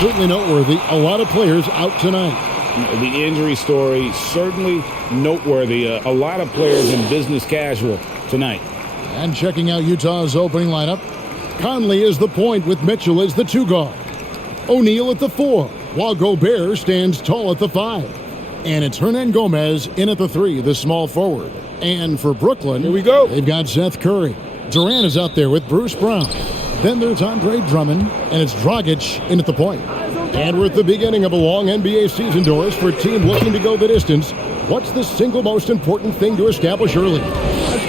certainly noteworthy. A lot of players out tonight. The injury story certainly noteworthy. A lot of players in business casual tonight. And checking out Utah's opening lineup, Conley is the point with Mitchell as the 2 guard. O'Neal at the 4, while Gobert stands tall at the 5. And it's Hernan Gomez in at the 3, the small forward. And for Brooklyn, here we go. They've got Seth Curry. Durant is out there with Bruce Brown. Then there's Andre Drummond, and it's Dragic in at the point. And we're at the beginning of a long NBA season, Doris, for a team looking to go the distance. What's the single most important thing to establish early?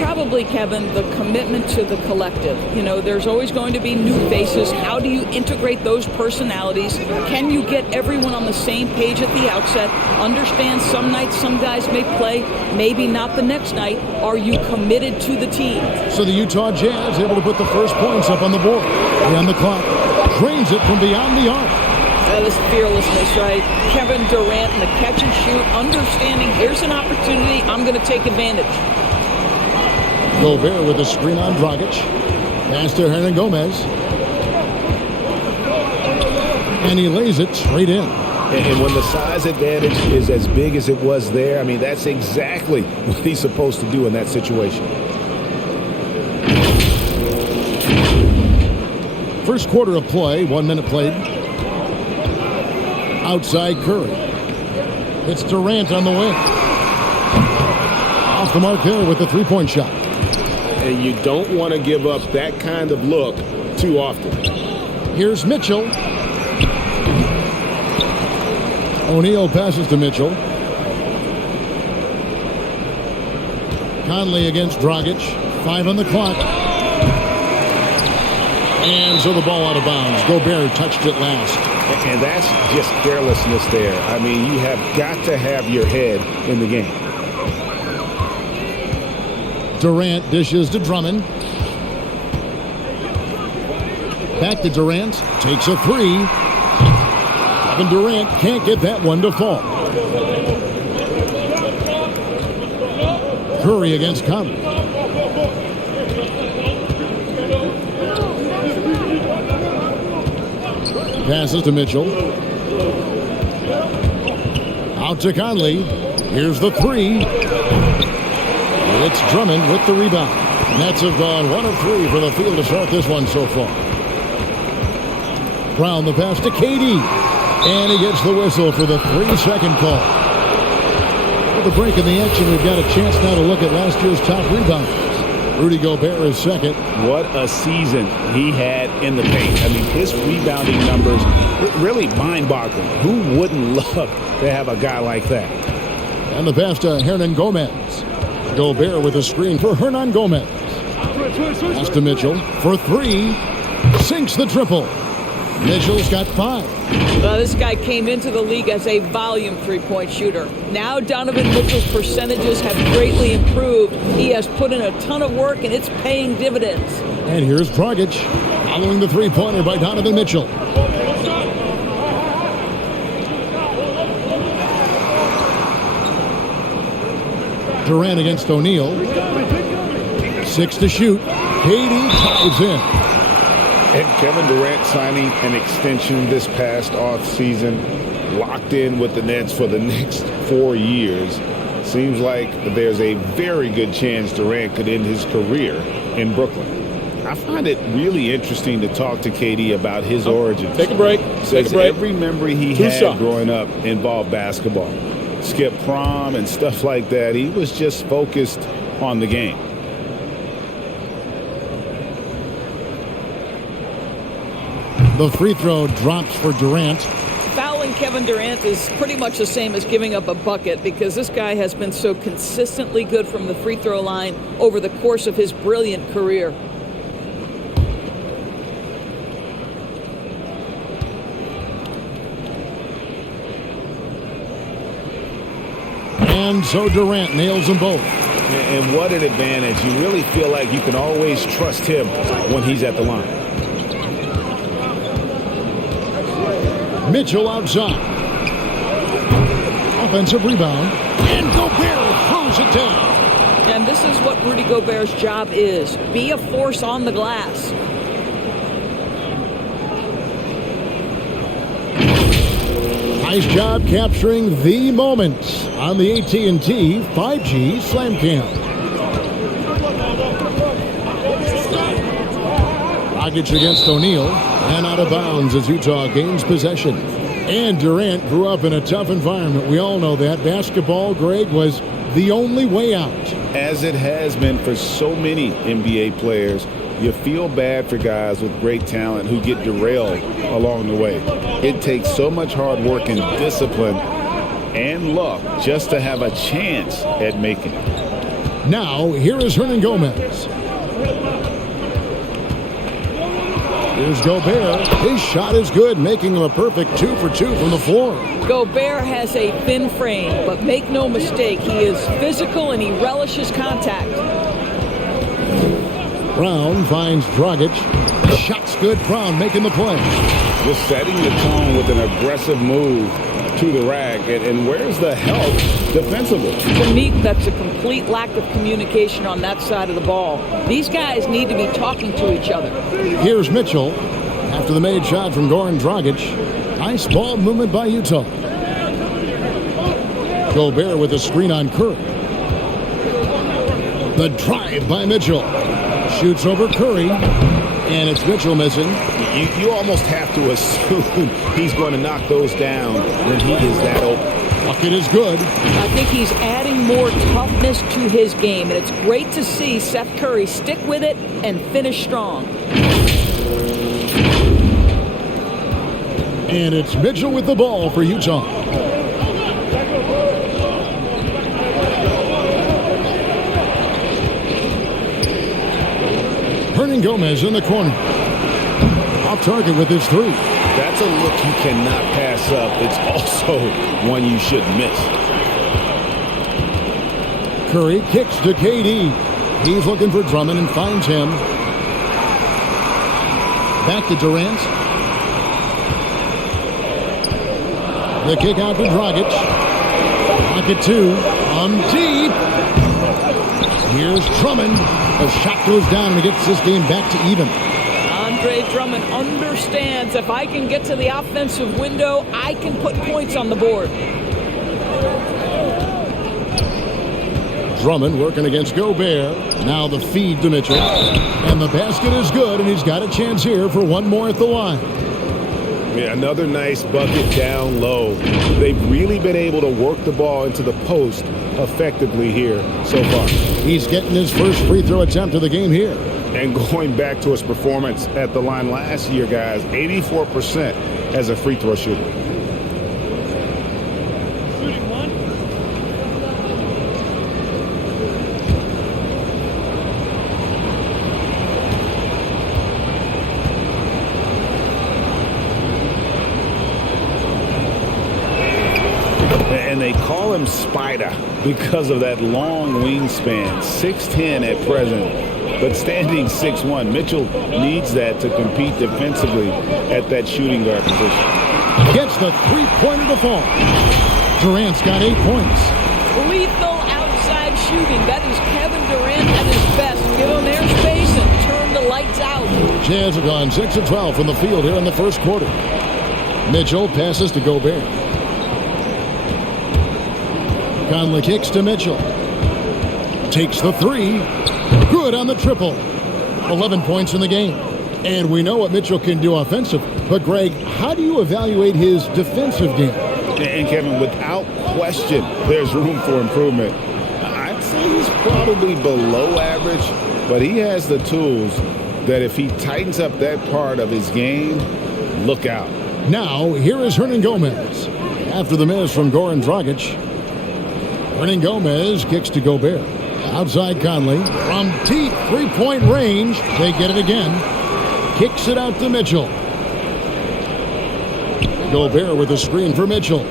Probably, Kevin, the commitment to the collective. You know, there's always going to be new faces. How do you integrate those personalities? Can you get everyone on the same page at the outset? Understand some nights some guys may play, maybe not the next night. Are you committed to the team? So the Utah Jazz able to put the first points up on the board. And the clock drains it from beyond the arc. This fearlessness, right? Kevin Durant in the catch and shoot, understanding here's an opportunity, I'm going to take advantage. Gobert with a screen on Dragic. Pass to Hernan Gomez. And he lays it straight in. And when the size advantage is as big as it was there, I mean, that's exactly what he's supposed to do in that situation. First quarter of play, 1 minute played. Outside Curry. It's Durant on the wing. Off the mark there with the 3-point shot. And you don't want to give up that kind of look too often. Here's Mitchell. O'Neal passes to Mitchell. Conley against Dragic. 5 on the clock. And so the ball out of bounds. Gobert touched it last. And that's just carelessness there. I mean, you have got to have your head in the game. Durant dishes to Drummond. Back to Durant. Takes a 3. Kevin Durant can't get that one to fall. Curry against Conley. Passes to Mitchell. Out to Conley. Here's the 3. It's Drummond with the rebound. Nets have gone 1 of 3 for the field to start this one so far. Brown the pass to KD. And he gets the whistle for the 3-second call. With the break in the action, we've got a chance now to look at last year's top rebounders. Rudy Gobert is second. What a season he had in the paint. I mean, his rebounding numbers really mind-boggling. Who wouldn't love to have a guy like that? And the pass to Hernan Gomez. Gobert with a screen for Hernan Gomez. Pass to Mitchell for 3. Sinks the triple. Mitchell's got 5. This guy came into the league as a volume 3-point shooter. Now Donovan Mitchell's percentages have greatly improved. He has put in a ton of work, and it's paying dividends. And here's Dragic following the 3-pointer by Donovan Mitchell. Durant against O'Neal. 6 to shoot. KD ties in. And Kevin Durant signing an extension this past offseason, locked in with the Nets for the next 4 years. Seems like there's a very good chance Durant could end his career in Brooklyn. I find it really interesting to talk to KD about his origins. Take a break. Says every memory he had shots. growing up involved basketball. Skip prom and stuff like that. He was just focused on the game. The free throw drops for Durant. Fouling Kevin Durant is pretty much the same as giving up a bucket because this guy has been so consistently good from the free throw line over the course of his brilliant career. And so Durant nails them both. And what an advantage. You really feel like you can always trust him when he's at the line. Mitchell outside. Offensive rebound. And Gobert throws it down. And this is what Rudy Gobert's job is. Be a force on the glass. Nice job capturing the moments on the AT&T 5G Slam Cam. Dragic against O'Neal, and out of bounds as Utah gains possession. And Durant grew up in a tough environment. We all know that. Basketball, Greg, was the only way out. As it has been for so many NBA players, you feel bad for guys with great talent who get derailed along the way. It takes so much hard work and discipline and luck just to have a chance at making it. Now, here is Hernan Gomez. Here's Gobert. His shot is good, making him a perfect 2 for 2 from the floor. Gobert has a thin frame, but make no mistake, he is physical and he relishes contact. Brown finds Dragic. Shot's good. Brown making the play. Just setting the tone with an aggressive move to the rack. And where's the help defensively? To me, that's a complete lack of communication on that side of the ball. These guys need to be talking to each other. Here's Mitchell after the made shot from Goran Dragic. Nice ball movement by Utah. Gobert with a screen on Curry. The drive by Mitchell. Shoots over Curry, and it's Mitchell missing. You almost have to assume he's going to knock those down when he is that open. Bucket is good. I think he's adding more toughness to his game, and it's great to see Seth Curry stick with it and finish strong. And it's Mitchell with the ball for Utah. Hernan Gomez in the corner. Off target with his three. That's a look you cannot pass up. It's also one you shouldn't miss. Curry kicks to KD. He's looking for Drummond and finds him. Back to Durant. The kick out to Dragic. Pocket two. On deep. Here's Drummond. The shot goes down and he gets this game back to even. Andre Drummond understands if I can get to the offensive window, I can put points on the board. Drummond working against Gobert. Now the feed to Mitchell. And the basket is good, and he's got a chance here for one more at the line. Yeah, another nice bucket down low. They've really been able to work the ball into the post effectively here so far. He's getting his first free throw attempt of the game here. And going back to his performance at the line last year, guys, 84% as a free throw shooter. Shooting one. And they call him Spider because of that long wingspan, 6'10" at present. But standing 6'1", Mitchell needs that to compete defensively at that shooting guard position. Gets the three-pointer to fall. Durant's got 8 points. Lethal outside shooting. That is Kevin Durant at his best. Give him airspace and turn the lights out. Jazz have gone 6 of 12 from the field here in the first quarter. Mitchell passes to Gobert. Conley kicks to Mitchell. Takes the three. Good on the triple. 11 points in the game. And we know what Mitchell can do offensively. But, Greg, how do you evaluate his defensive game? And, Kevin, without question, there's room for improvement. I'd say he's probably below average, but he has the tools that if he tightens up that part of his game, look out. Now, here is Hernan Gomez. After the miss from Goran Dragic, Hernan Gomez kicks to Gobert. Outside Conley. From deep three-point range, they get it again. Kicks it out to Mitchell. Gobert with a screen for Mitchell.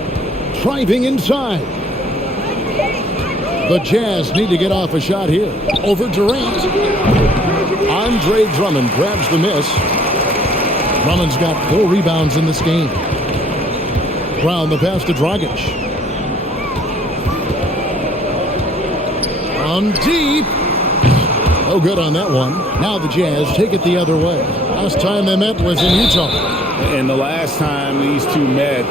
Driving inside. The Jazz need to get off a shot here. Over Durant. Andre Drummond grabs the miss. Drummond's got 4 rebounds in this game. Brown the pass to Dragic. On deep. No good on that one. Now the Jazz take it the other way. Last time they met was in Utah. And the last time these two met,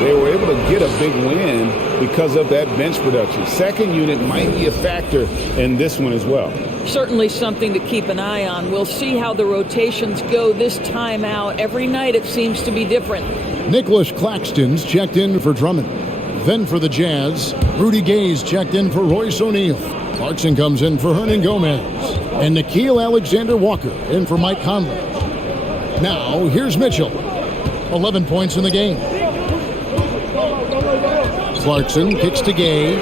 they were able to get a big win because of that bench production. Second unit might be a factor in this one as well. Certainly something to keep an eye on. We'll see how the rotations go this time out. Every night it seems to be different. Nicholas Claxton's checked in for Drummond. Then for the Jazz, Rudy Gay's checked in for Royce O'Neal. Clarkson comes in for Hernan Gomez. And Nickeil Alexander-Walker in for Mike Conley. Now, here's Mitchell. 11 points in the game. Clarkson kicks to Gay.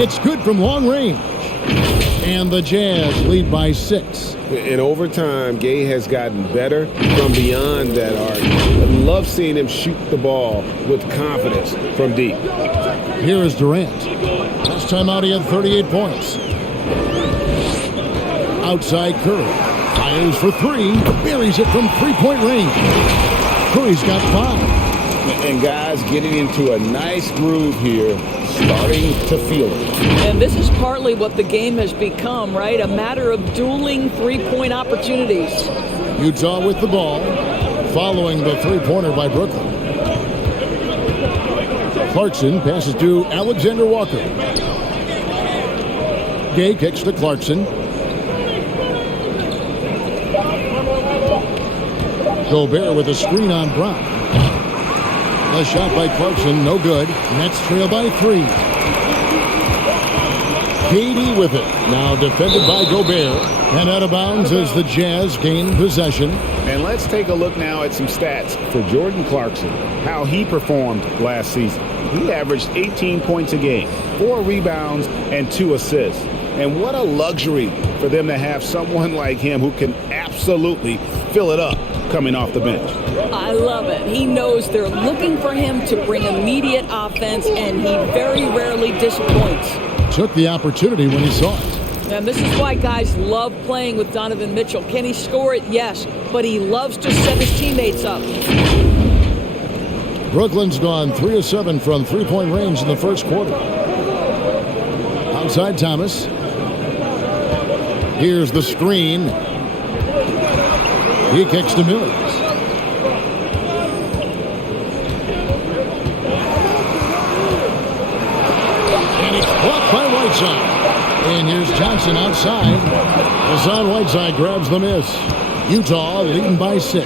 It's good from long range. And the Jazz lead by 6. In overtime, Gay has gotten better from beyond that arc. I love seeing him shoot the ball with confidence from deep. Here is Durant. Last time out, he had 38 points. Outside Curry. Fires for 3. Buries it from three-point range. Curry's got 5. And guys getting into a nice groove here, starting to feel it. And this is partly what the game has become, right? A matter of dueling three-point opportunities. Utah with the ball, following the three-pointer by Brooklyn. Clarkson passes to Alexander-Walker. Gay kicks to Clarkson. Gobert with a screen on Brown. The shot by Clarkson, no good. Nets trail by 3. KD with it. Now defended by Gobert. And out of bounds as the Jazz gain possession. And let's take a look now at some stats for Jordan Clarkson, how he performed last season. He averaged 18 points a game, 4 rebounds, and 2 assists. And what a luxury for them to have someone like him who can absolutely fill it up coming off the bench. I love it. He knows they're looking for him to bring immediate offense, and he very rarely disappoints. Took the opportunity when he saw it. And this is why guys love playing with Donovan Mitchell. Can he score it? Yes. But he loves to set his teammates up. Brooklyn's gone 3 of 7 from three-point range in the first quarter. Outside Thomas. Here's the screen. He kicks to Mills. And it's blocked by Whiteside. And here's Johnson outside. Hassan Whiteside grabs the miss. Utah leading by 6.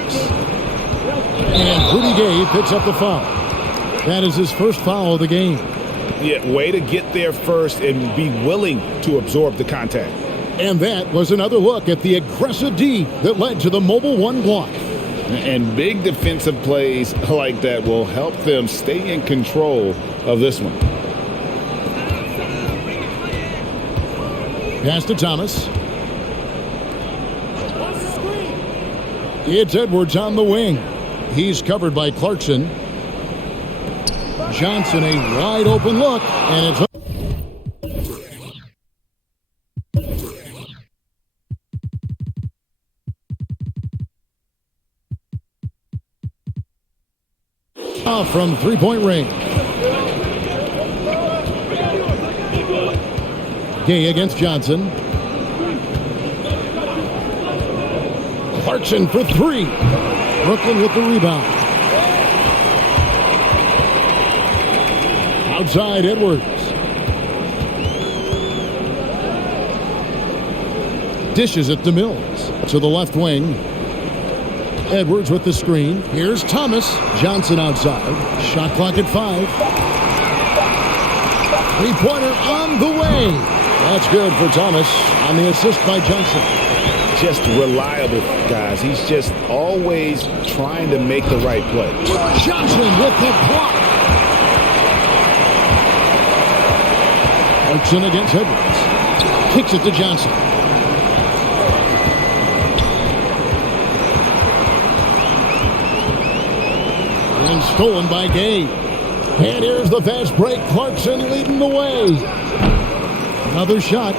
And Rudy Gay picks up the foul. That is his first foul of the game. Yeah, way to get there first and be willing to absorb the contact. And that was another look at the aggressive D that led to the mobile 1 block. And big defensive plays like that will help them stay in control of this one. Pass to Thomas. It's Edwards on the wing. He's covered by Clarkson. Johnson, a wide open look, and it's off from three-point range. Gay against Johnson. Clarkson for 3. Brooklyn with the rebound. Outside Edwards. Dishes it to Mills. To the left wing. Edwards with the screen. Here's Thomas. Johnson outside. Shot clock at 5. Three-pointer on the way. That's good for Thomas on the assist by Johnson. Just reliable, guys. He's just always trying to make the right play. Johnson with the block. Clarkson against Edwards. Kicks it to Johnson. And stolen by Gay. And here's the fast break. Clarkson leading the way. Another shot.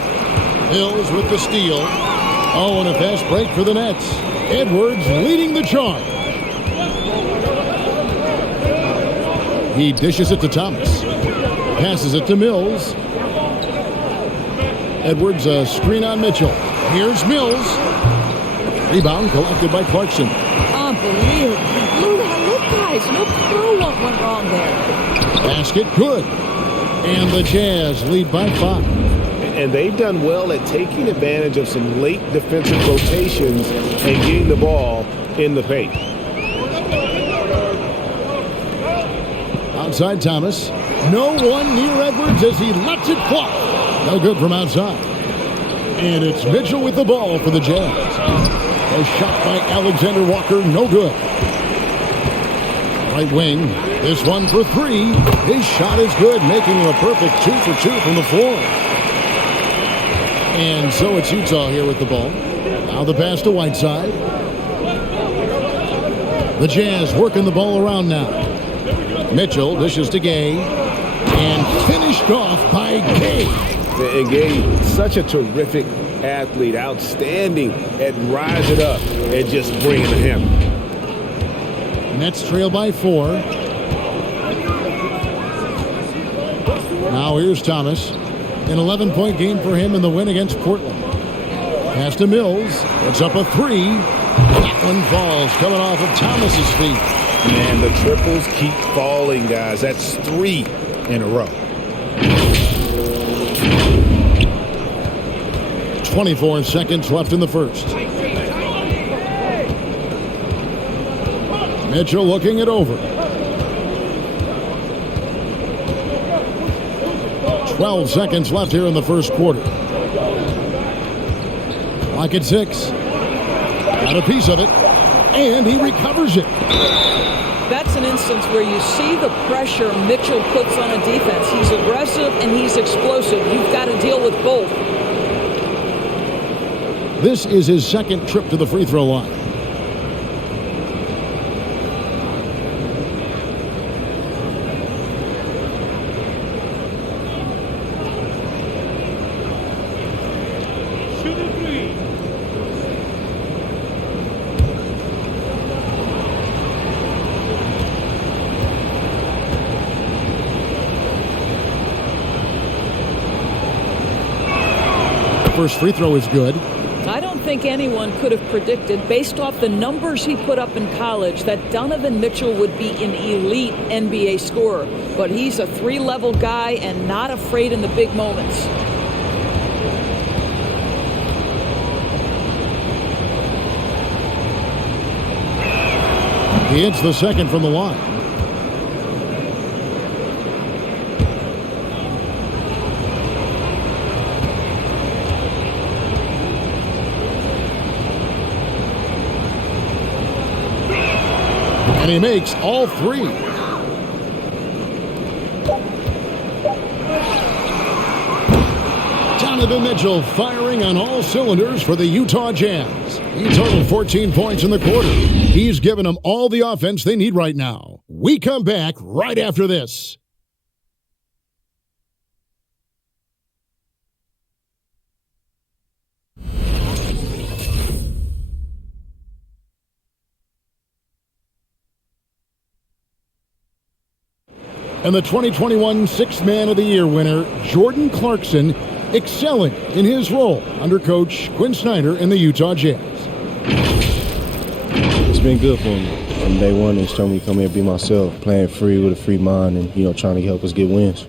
Mills with the steal. Oh, and a fast break for the Nets. Edwards leading the charge. He dishes it to Thomas. Passes it to Mills. Edwards, a screen on Mitchell. Here's Mills. Rebound collected by Clarkson. Unbelievable. He blew that look, guys. No clue what went wrong there. basket, good. And the Jazz lead by 5. And they've done well at taking advantage of some late defensive rotations and getting the ball in the paint. Outside Thomas. No one near Edwards as he lets it fly. No good from outside. And it's Mitchell with the ball for the Jazz. A shot by Alexander Walker, no good. Right wing, this one for 3. His shot is good, making him a perfect 2 for 2 from the floor. And so it's Utah here with the ball. Now the pass to Whiteside. The Jazz working the ball around now. Mitchell dishes to Gay. And finished off by Gay. And Gay, such a terrific athlete, outstanding at rising up and just bringing to him. Nets trail by 4. Now here's Thomas. An 11-point game for him in the win against Portland. Pass to Mills. It's up a 3. That one falls, coming off of Thomas's feet. Man, the triples keep falling, guys. That's 3 in a row. 24 seconds left in the first. Mitchell looking it over. 12 seconds left here in the first quarter. Clock at 6. Got a piece of it. And he recovers it. That's an instance where you see the pressure Mitchell puts on a defense. He's aggressive and he's explosive. You've got to deal with both. This is his second trip to the free throw line. First free throw is good. I don't think anyone could have predicted, based off the numbers he put up in college, that Donovan Mitchell would be an elite NBA scorer. But he's a 3-level guy and not afraid in the big moments. He hits the second from the line. And he makes all 3. Donovan Mitchell firing on all cylinders for the Utah Jazz. He totaled 14 points in the quarter. He's given them all the offense they need right now. We come back right after this. And the 2021 Sixth Man of the Year winner, Jordan Clarkson, excelling in his role under Coach Quinn Snyder and the Utah Jazz. It's been good for me. From day one, it's told me to come here and be myself, playing free with a free mind and, trying to help us get wins.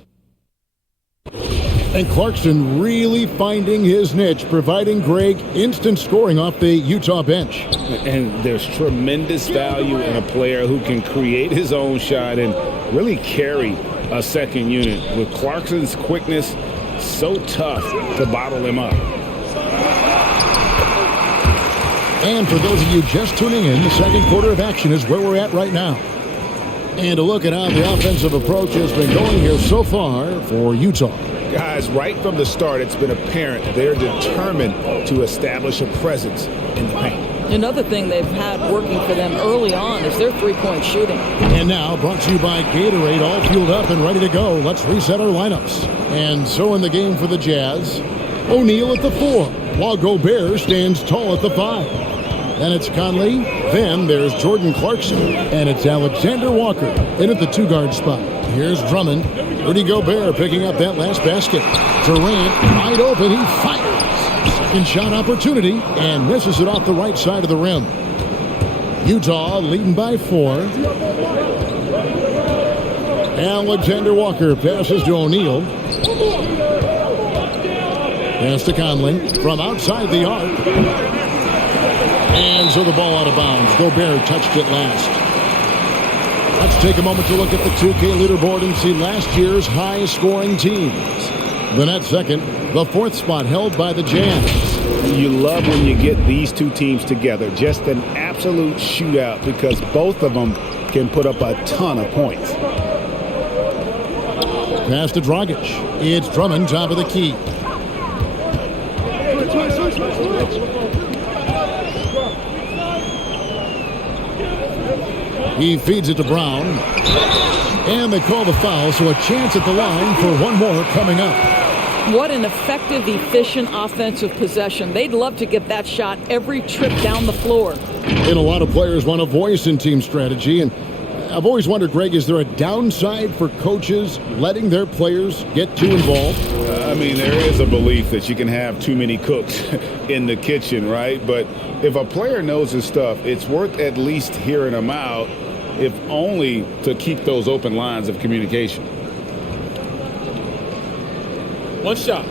And Clarkson really finding his niche, providing Greg instant scoring off the Utah bench. And there's tremendous value in a player who can create his own shot and really carry a second unit. With Clarkson's quickness, so tough to bottle him up. And for those of you just tuning in, the second quarter of action is where we're at right now. And to look at how the offensive approach has been going here so far for Utah. Guys, right from the start, it's been apparent they're determined to establish a presence in the paint. Another thing they've had working for them early on is their three-point shooting. And now, brought to you by Gatorade, all fueled up and ready to go. Let's reset our lineups. And so in the game for the Jazz, O'Neal at the 4, while Gobert stands tall at the 5. Then it's Conley, then there's Jordan Clarkson, and it's Alexander Walker in at the 2-guard spot. Here's Drummond. Rudy Gobert picking up that last basket. Durant wide open, he fires. Second shot opportunity, and misses it off the right side of the rim. Utah leading by 4. Alexander Walker passes to O'Neal. Pass to Conley from outside the arc. And so the ball out of bounds. Gobert touched it last. Let's take a moment to look at the 2K leaderboard and see last year's high-scoring teams. The Nets second, the fourth spot held by the Jazz. You love when you get these two teams together. Just an absolute shootout because both of them can put up a ton of points. Pass to Dragic. It's Drummond, top of the key. He feeds it to Brown. And they call the foul, so a chance at the line for one more coming up. What an effective, efficient offensive possession. They'd love to get that shot every trip down the floor. And a lot of players want a voice in team strategy. And I've always wondered, Greg, is there a downside for coaches letting their players get too involved? I mean, there is a belief that you can have too many cooks in the kitchen, right? But if a player knows his stuff, it's worth at least hearing him out, if only to keep those open lines of communication. One shot.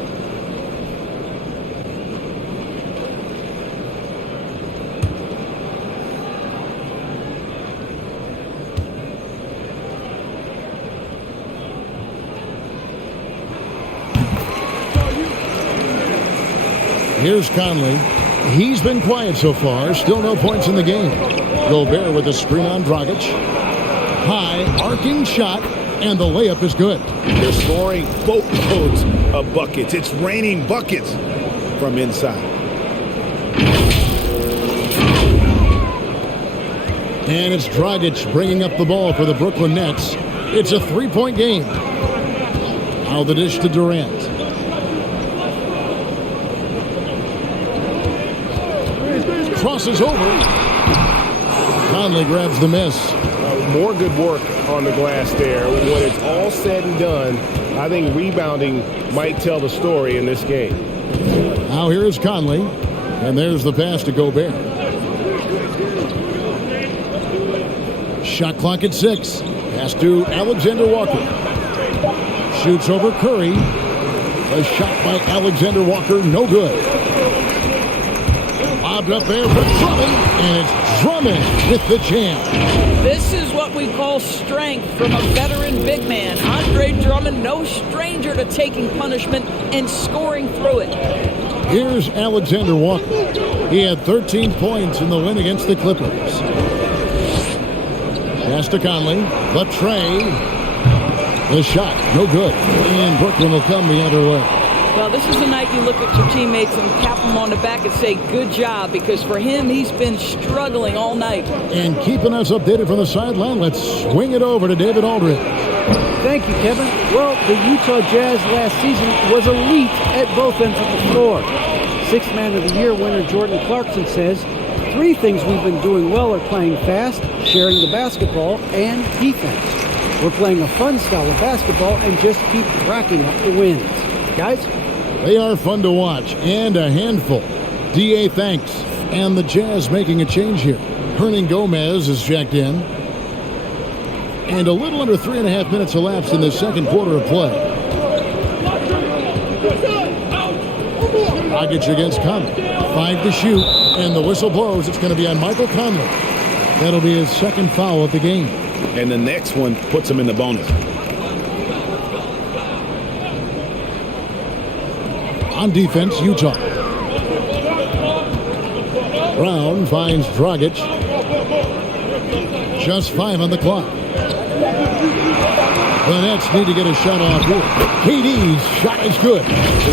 Here's Conley. He's been quiet so far. Still no points in the game. Gobert with a screen on Dragic. High, arcing shot, and the layup is good. They're scoring boatloads of buckets. It's raining buckets from inside. And it's Dragic bringing up the ball for the Brooklyn Nets. It's a three-point game. Now the dish to Durant. Crosses over. Conley grabs the miss. More good work on the glass there. When it's all said and done, I think rebounding might tell the story in this game. Now here is Conley. And there's the pass to Gobert. Shot clock at 6. Pass to Alexander Walker. Shoots over Curry. A shot by Alexander Walker, no good. Lobbed up there for Drummond, and it's Drummond with the champ. This is what we call strength from a veteran big man. Andre Drummond, no stranger to taking punishment and scoring through it. Here's Alexander Walker. He had 13 points in the win against the Clippers. Pass to Conley. The tray. The shot, no good. And Brooklyn will come the other way. Well, this is a night you look at your teammates and tap them on the back and say, good job, because for him, he's been struggling all night. And keeping us updated from the sideline, let's swing it over to David Aldridge. Thank you, Kevin. Well, the Utah Jazz last season was elite at both ends of the floor. Sixth Man of the Year winner Jordan Clarkson says, 3 things we've been doing well are playing fast, sharing the basketball, and defense. We're playing a fun style of basketball and just keep racking up the wins. Guys? They are fun to watch and a handful. D.A. thanks. And the Jazz making a change here. Hernan Gomez is checked in. And a little under 3.5 minutes elapsed in the second quarter of play. Dragic against Conley. 5 to shoot. And the whistle blows. It's going to be on Michael Conley. That'll be his second foul of the game. And the next one puts him in the bonus. On defense, Utah. Brown finds Dragic. Just 5 on the clock. The Nets need to get a shot off here. KD's shot is good.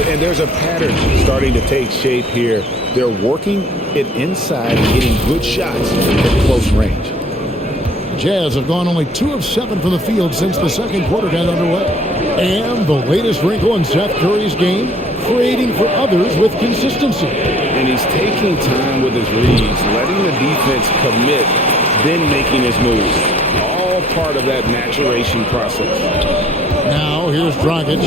And there's a pattern starting to take shape here. They're working it inside and getting good shots at close range. Jazz have gone only 2 of 7 from the field since the second quarter got underway. And the latest wrinkle in Seth Curry's game, creating for others with consistency. And he's taking time with his reads, letting the defense commit, then making his moves. All part of that maturation process. Now here's Dragic.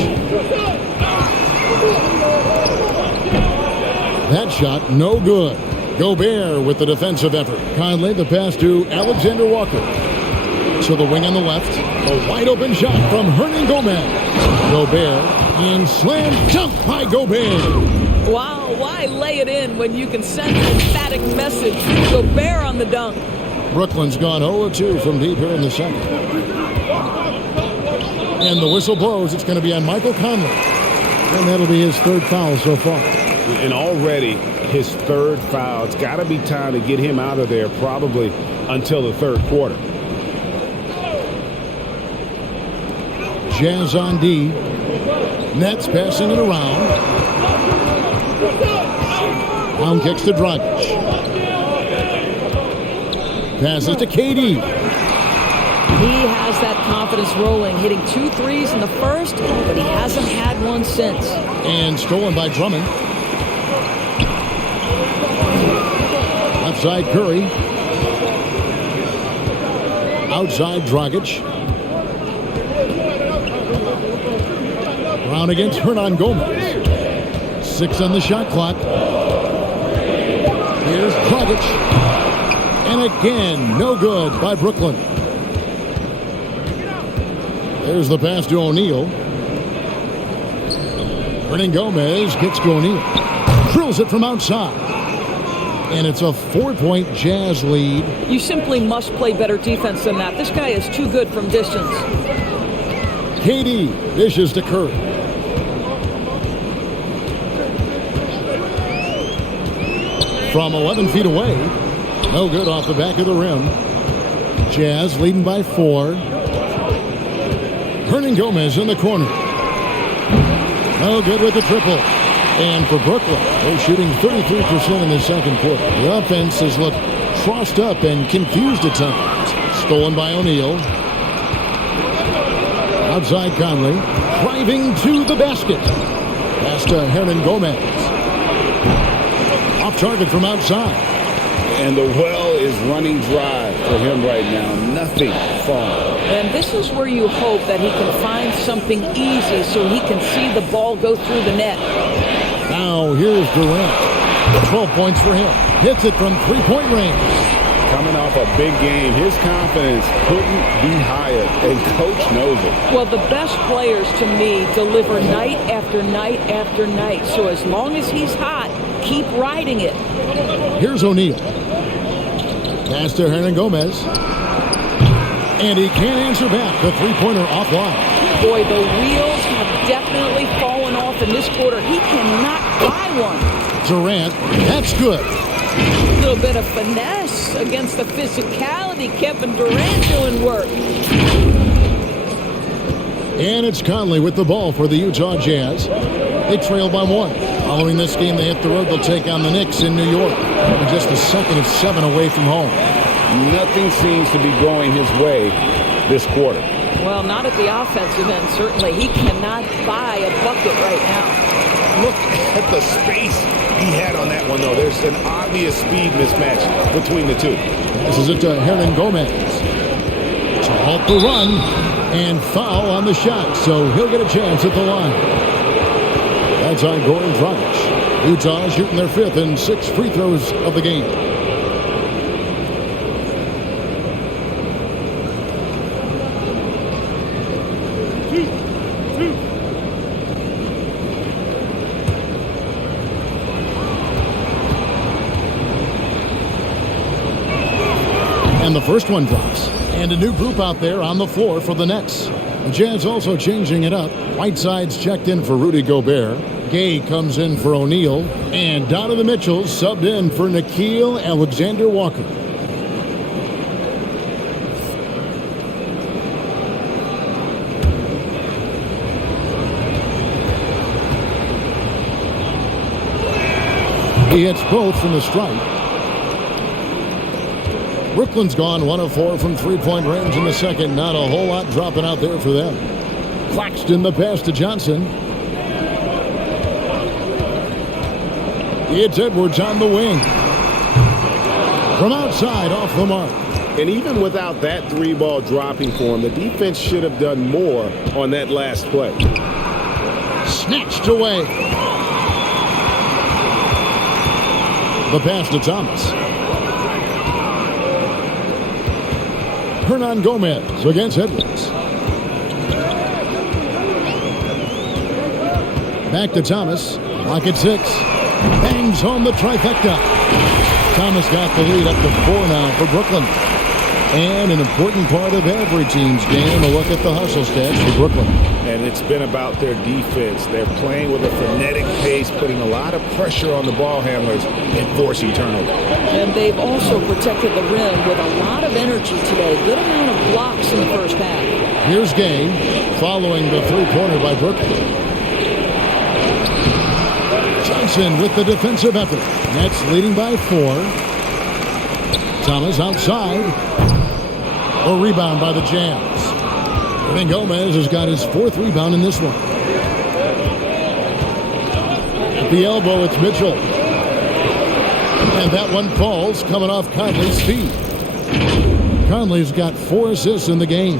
That shot, no good. Gobert with the defensive effort. Conley, the pass to Alexander Walker. To the wing on the left. A wide open shot from Hernan Gomez. Gobert and slam dunk by Gobert. Wow, why lay it in when you can send an emphatic message? Gobert on the dunk. Brooklyn's gone 0-2 from deep here in the second. And the whistle blows. It's going to be on Michael Conley. And that'll be his third foul so far. And already his third foul. It's got to be time to get him out of there probably until the third quarter. Jazz on D. Nets passing it around. Down kicks to Dragic. Passes to KD. He has that confidence rolling, hitting 2 threes in the first, but he hasn't had one since. And stolen by Drummond. Left side Curry. Outside Dragic. Brown against Hernan Gomez. 6 on the shot clock. Here's Dragic. And again, no good by Brooklyn. There's the pass to O'Neal. Hernan Gomez gets to O'Neal. Drills it from outside. And it's a 4-point Jazz lead. You simply must play better defense than that. This guy is too good from distance. KD dishes to Curry. From 11 feet away. No good off the back of the rim. Jazz leading by 4. Hernan Gomez in the corner. No good with the triple. And for Brooklyn, they're shooting 33% in the second quarter. The offense has looked crossed up and confused at times. Stolen by O'Neal. Outside Conley. Driving to the basket. Pass to Hernan Gomez. Off target from outside. And the well is running dry for him right now. Nothing falling. And this is where you hope that he can find something easy so he can see the ball go through the net. Now here's Durant. 12 points for him. Hits it from three-point range. Coming off a big game, his confidence couldn't be higher, and coach knows it. Well, the best players to me deliver night after night after night. So as long as he's hot, keep riding it. Here's O'Neal. Pass to Hernan Gomez. And he can't answer back. The three-pointer offline. Boy, the wheels have definitely fallen off in this quarter. He cannot buy one. Durant, that's good. A little bit of finesse against the physicality. Kevin Durant doing work. And it's Conley with the ball for the Utah Jazz. They trail by 1. Following this game, they hit the road. They'll take on the Knicks in New York. They're just a second of 7 away from home. Nothing seems to be going his way this quarter. Well, not at the offensive end, certainly. He cannot buy a bucket right now. Look at the space he had on that one, though. There's an obvious speed mismatch between the two. This is it to Hernan Gomez. To halt the run and foul on the shot, so he'll get a chance at the line. That's on Goran Dragic. Utah shooting their 5th and 6 free throws of the game. And the first one drops. And a new group out there on the floor for the Nets. The Jazz also changing it up. Whiteside's checked in for Rudy Gobert. Gay comes in for O'Neal. And Donovan Mitchell subbed in for Nickeil Alexander-Walker. He hits both from the stripe. Brooklyn's gone 1 of 4 from three-point range in the second. Not a whole lot dropping out there for them. Claxton the pass to Johnson. It's Edwards on the wing. From outside, off the mark. And even without that 3-ball dropping for him, the defense should have done more on that last play. Snatched away. The pass to Thomas. Hernan Gomez against Edwards. Back to Thomas. Lock at 6. Bangs home the trifecta. Thomas got the lead up to 4 now for Brooklyn. And an important part of every team's game, a look at the hustle stats for Brooklyn. And it's been about their defense. They're playing with a frenetic pace, putting a lot of pressure on the ball handlers and forcing turnovers. And they've also protected the rim with a lot of energy today. Good amount of blocks in the first half. Here's Gay following the three-pointer by Brooklyn. Johnson with the defensive effort. Nets leading by 4. Thomas outside. A rebound by the Jazz. Rudy Gobert has got his 4th rebound in this one. At the elbow, it's Mitchell. And that one falls, coming off Conley's feet. Conley's got 4 assists in the game.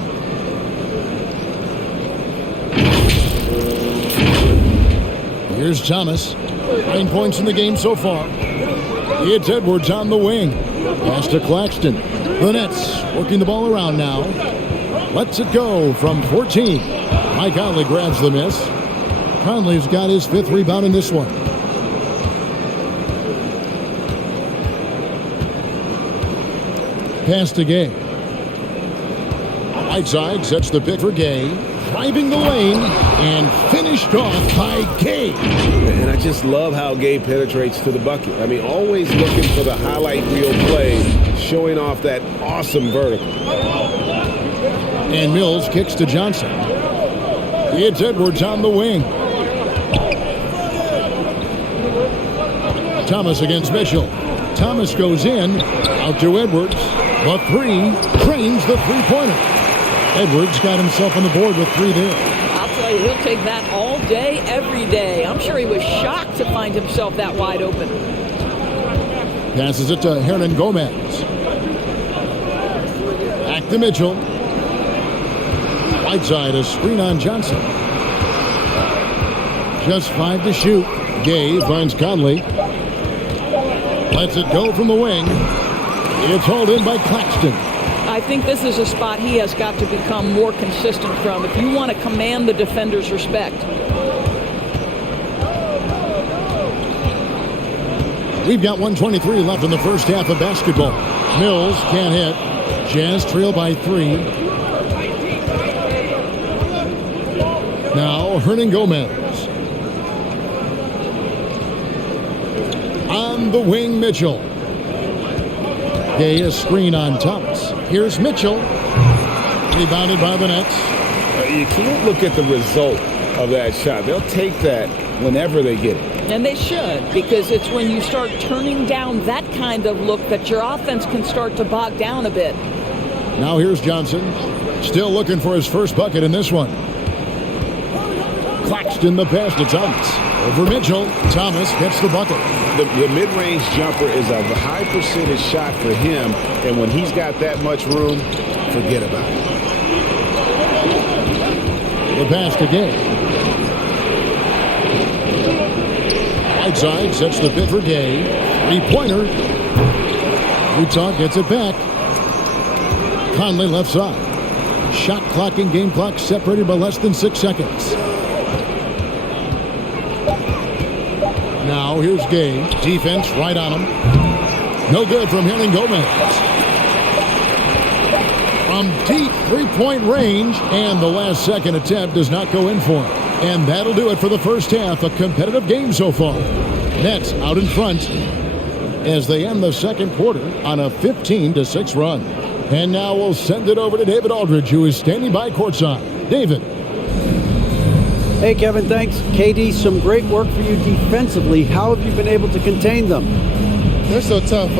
Here's Thomas. 9 points in the game so far. It's Edwards on the wing. Pass to Claxton. The Nets working the ball around now. Lets it go from 14. Mike Conley grabs the miss. Conley's got his 5th rebound in this one. Pass to Gay. Right side sets the pick for Gay. Driving the lane and finished off by Gay. And I just love how Gay penetrates to the bucket. I mean, always looking for the highlight reel play, showing off that awesome vertical. And Mills kicks to Johnson. It's Edwards on the wing. Thomas against Mitchell. Thomas goes in. Out to Edwards. The 3 drains the three-pointer. Edwards got himself on the board with 3 there. I'll tell you, he'll take that all day, every day. I'm sure he was shocked to find himself that wide open. Passes it to Hernan Gomez. Back to Mitchell. Right side, a screen on Johnson. Just 5 to shoot. Gay finds Conley. Lets it go from the wing. It's hauled in by Claxton. I think this is a spot he has got to become more consistent from if you want to command the defender's respect. We've got 1:23 left in the first half of basketball. Mills can't hit. Jazz trail by 3. Now Hernan Gomez. On the wing, Mitchell. Gay, a screen on Thomas. Here's Mitchell. Rebounded by the Nets. You can't look at the result of that shot. They'll take that whenever they get it. And they should, because it's when you start turning down that kind of look that your offense can start to bog down a bit. Now here's Johnson. Still looking for his first bucket in this one. Claxton the pass to Thomas. Over Mitchell. Thomas gets the bucket. The mid-range jumper is a high percentage shot for him, and when he's got that much room, forget about it. The pass to Gay. Right side sets the pick for Gay. 3-pointer. Utah gets it back. Conley left side. Shot clock and game clock separated by less than 6 seconds. Now here's Gay. Defense right on him. No good from Hernan Gomez. From deep 3-point range, and the last second attempt does not go in for him. And that'll do it for the first half. A competitive game so far. Nets out in front as they end the second quarter on a 15-6 run. And now we'll send it over to David Aldridge, who is standing by courtside. David. Hey, Kevin, thanks. KD, some great work for you defensively. How have you been able to contain them? They're so tough,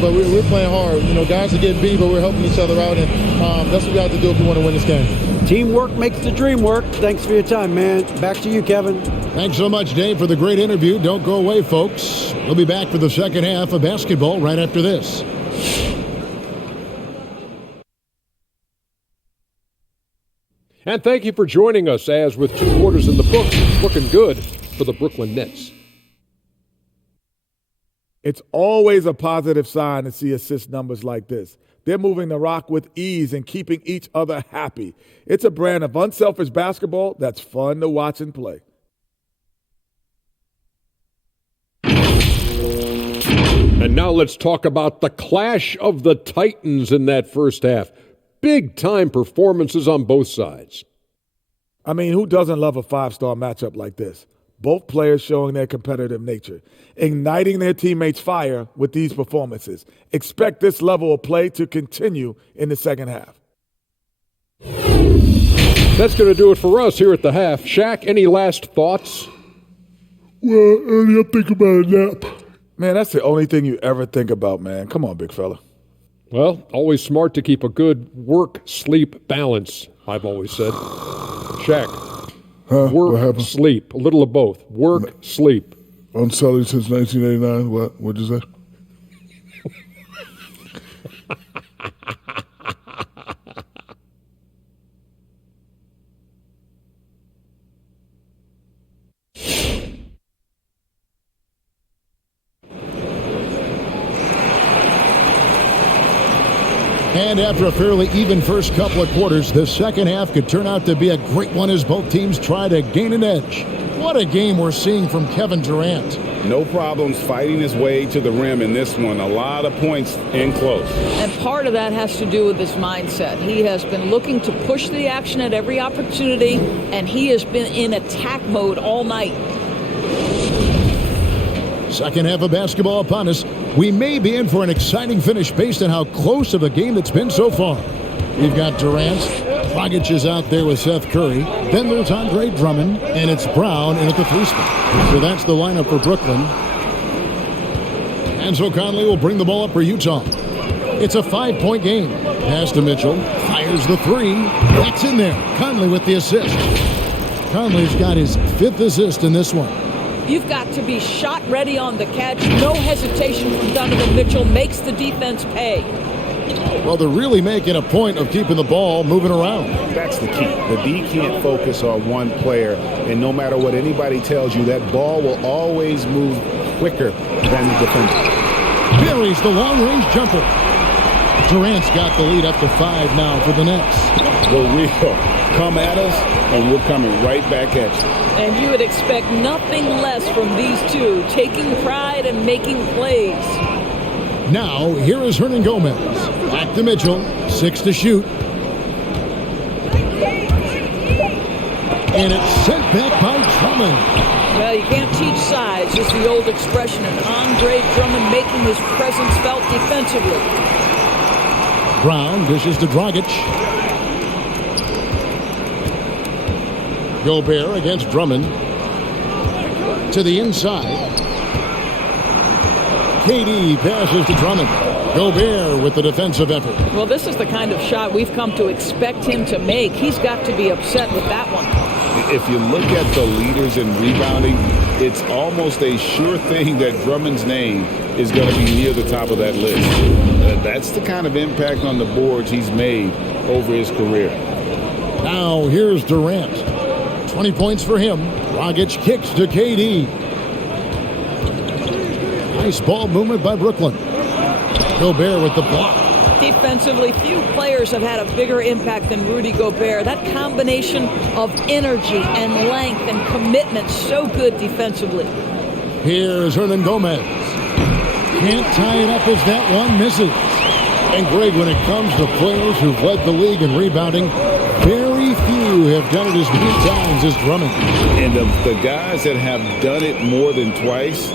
but we're playing hard. You know, guys are getting beat, but we're helping each other out, and that's what we have to do if we want to win this game. Teamwork makes the dream work. Thanks for your time, man. Back to you, Kevin. Thanks so much, Dave, for the great interview. Don't go away, folks. We'll be back for the second half of basketball right after this. And thank you for joining us as with 2 quarters in the books, it's looking good for the Brooklyn Nets. It's always a positive sign to see assist numbers like this. They're moving the rock with ease and keeping each other happy. It's a brand of unselfish basketball that's fun to watch and play. And now let's talk about the clash of the Titans in that first half. Big-time performances on both sides. I mean, who doesn't love a five-star matchup like this? Both players showing their competitive nature, igniting their teammates' fire with these performances. Expect this level of play to continue in the second half. That's going to do it for us here at the half. Shaq, any last thoughts? Well, Ernie, I'm thinking about a nap. Man, that's the only thing you ever think about, man. Come on, big fella. Well, always smart to keep a good work-sleep balance, I've always said. Shaq. Work, sleep, a little of both. Work, sleep. Unsullied since 1989. What'd you say? And after a fairly even first couple of quarters, the second half could turn out to be a great one as both teams try to gain an edge. What a game we're seeing from Kevin Durant. No problems fighting his way to the rim in this one. A lot of points in close. And part of that has to do with his mindset. He has been looking to push the action at every opportunity, and he has been in attack mode all night. Second half of basketball upon us. We may be in for an exciting finish based on how close of a game that's been so far. We've got Durant. Dragic is out there with Seth Curry. Then there's Andre Drummond, and it's Brown in at the 3 spot. So that's the lineup for Brooklyn. And so Conley will bring the ball up for Utah. It's a 5-point game. Pass to Mitchell. Fires the 3. That's in there. Conley with the assist. Conley's got his 5th assist in this one. You've got to be shot ready on the catch. No hesitation from Donovan Mitchell. Makes the defense pay. Well, they're really making a point of keeping the ball moving around. That's the key. The D can't focus on one player, and no matter what anybody tells you, that ball will always move quicker than the defender. Buries the long-range jumper. Durant's got the lead up to 5 now for the Nets. The real come at us, and we're coming right back at you. And you would expect nothing less from these two, taking pride and making plays. Now, here is Hernan Gomez. Back to Mitchell. 6 to shoot. And it's sent back by Drummond. Well, you can't teach size, is the old expression. And Andre Drummond making his presence felt defensively. Brown dishes to Dragic. Gobert against Drummond. To the inside. KD passes to Drummond. Gobert with the defensive effort. Well, this is the kind of shot we've come to expect him to make. He's got to be upset with that one. If you look at the leaders in rebounding, it's almost a sure thing that Drummond's name is going to be near the top of that list. That's the kind of impact on the boards he's made over his career. Now here's Durant. 20 points for him. Dragic kicks to KD. Nice ball movement by Brooklyn. Gobert with the block. Defensively, few players have had a bigger impact than Rudy Gobert. That combination of energy and length and commitment, so good defensively. Here's Hernan Gomez. Can't tie it up as that one misses. And Greg, when it comes to players who've led the league in rebounding, very few have done it as many times as Drummond. And of the guys that have done it more than twice,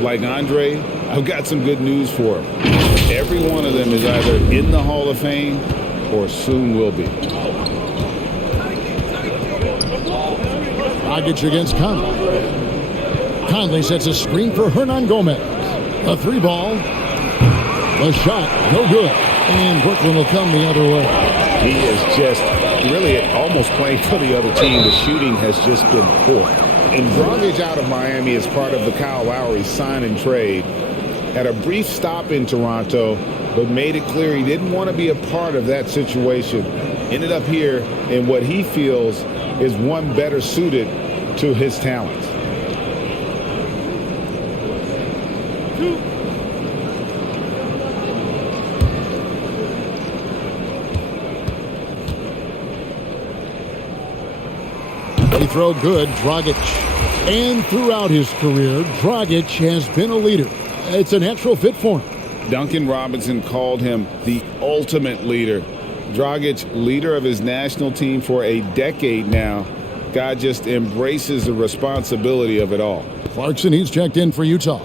like Andre, I've got some good news for him. Every one of them is either in the Hall of Fame or soon will be. Dragic against Conley. Conley sets a screen for Hernan Gomez. A 3-ball. The shot, no good. And Brooklyn will come the other way. He is just really almost playing for the other team. The shooting has just been poor. And Dragic out of Miami as part of the Kyle Lowry sign and trade. Had a brief stop in Toronto, but made it clear he didn't want to be a part of that situation. Ended up here in what he feels is one better suited to his talents. Free throw good, Dragic. And throughout his career, Dragic has been a leader. It's a natural fit for him. Duncan Robinson called him the ultimate leader. Dragic, leader of his national team for a decade now. Guy just embraces the responsibility of it all. Clarkson, he's checked in for Utah.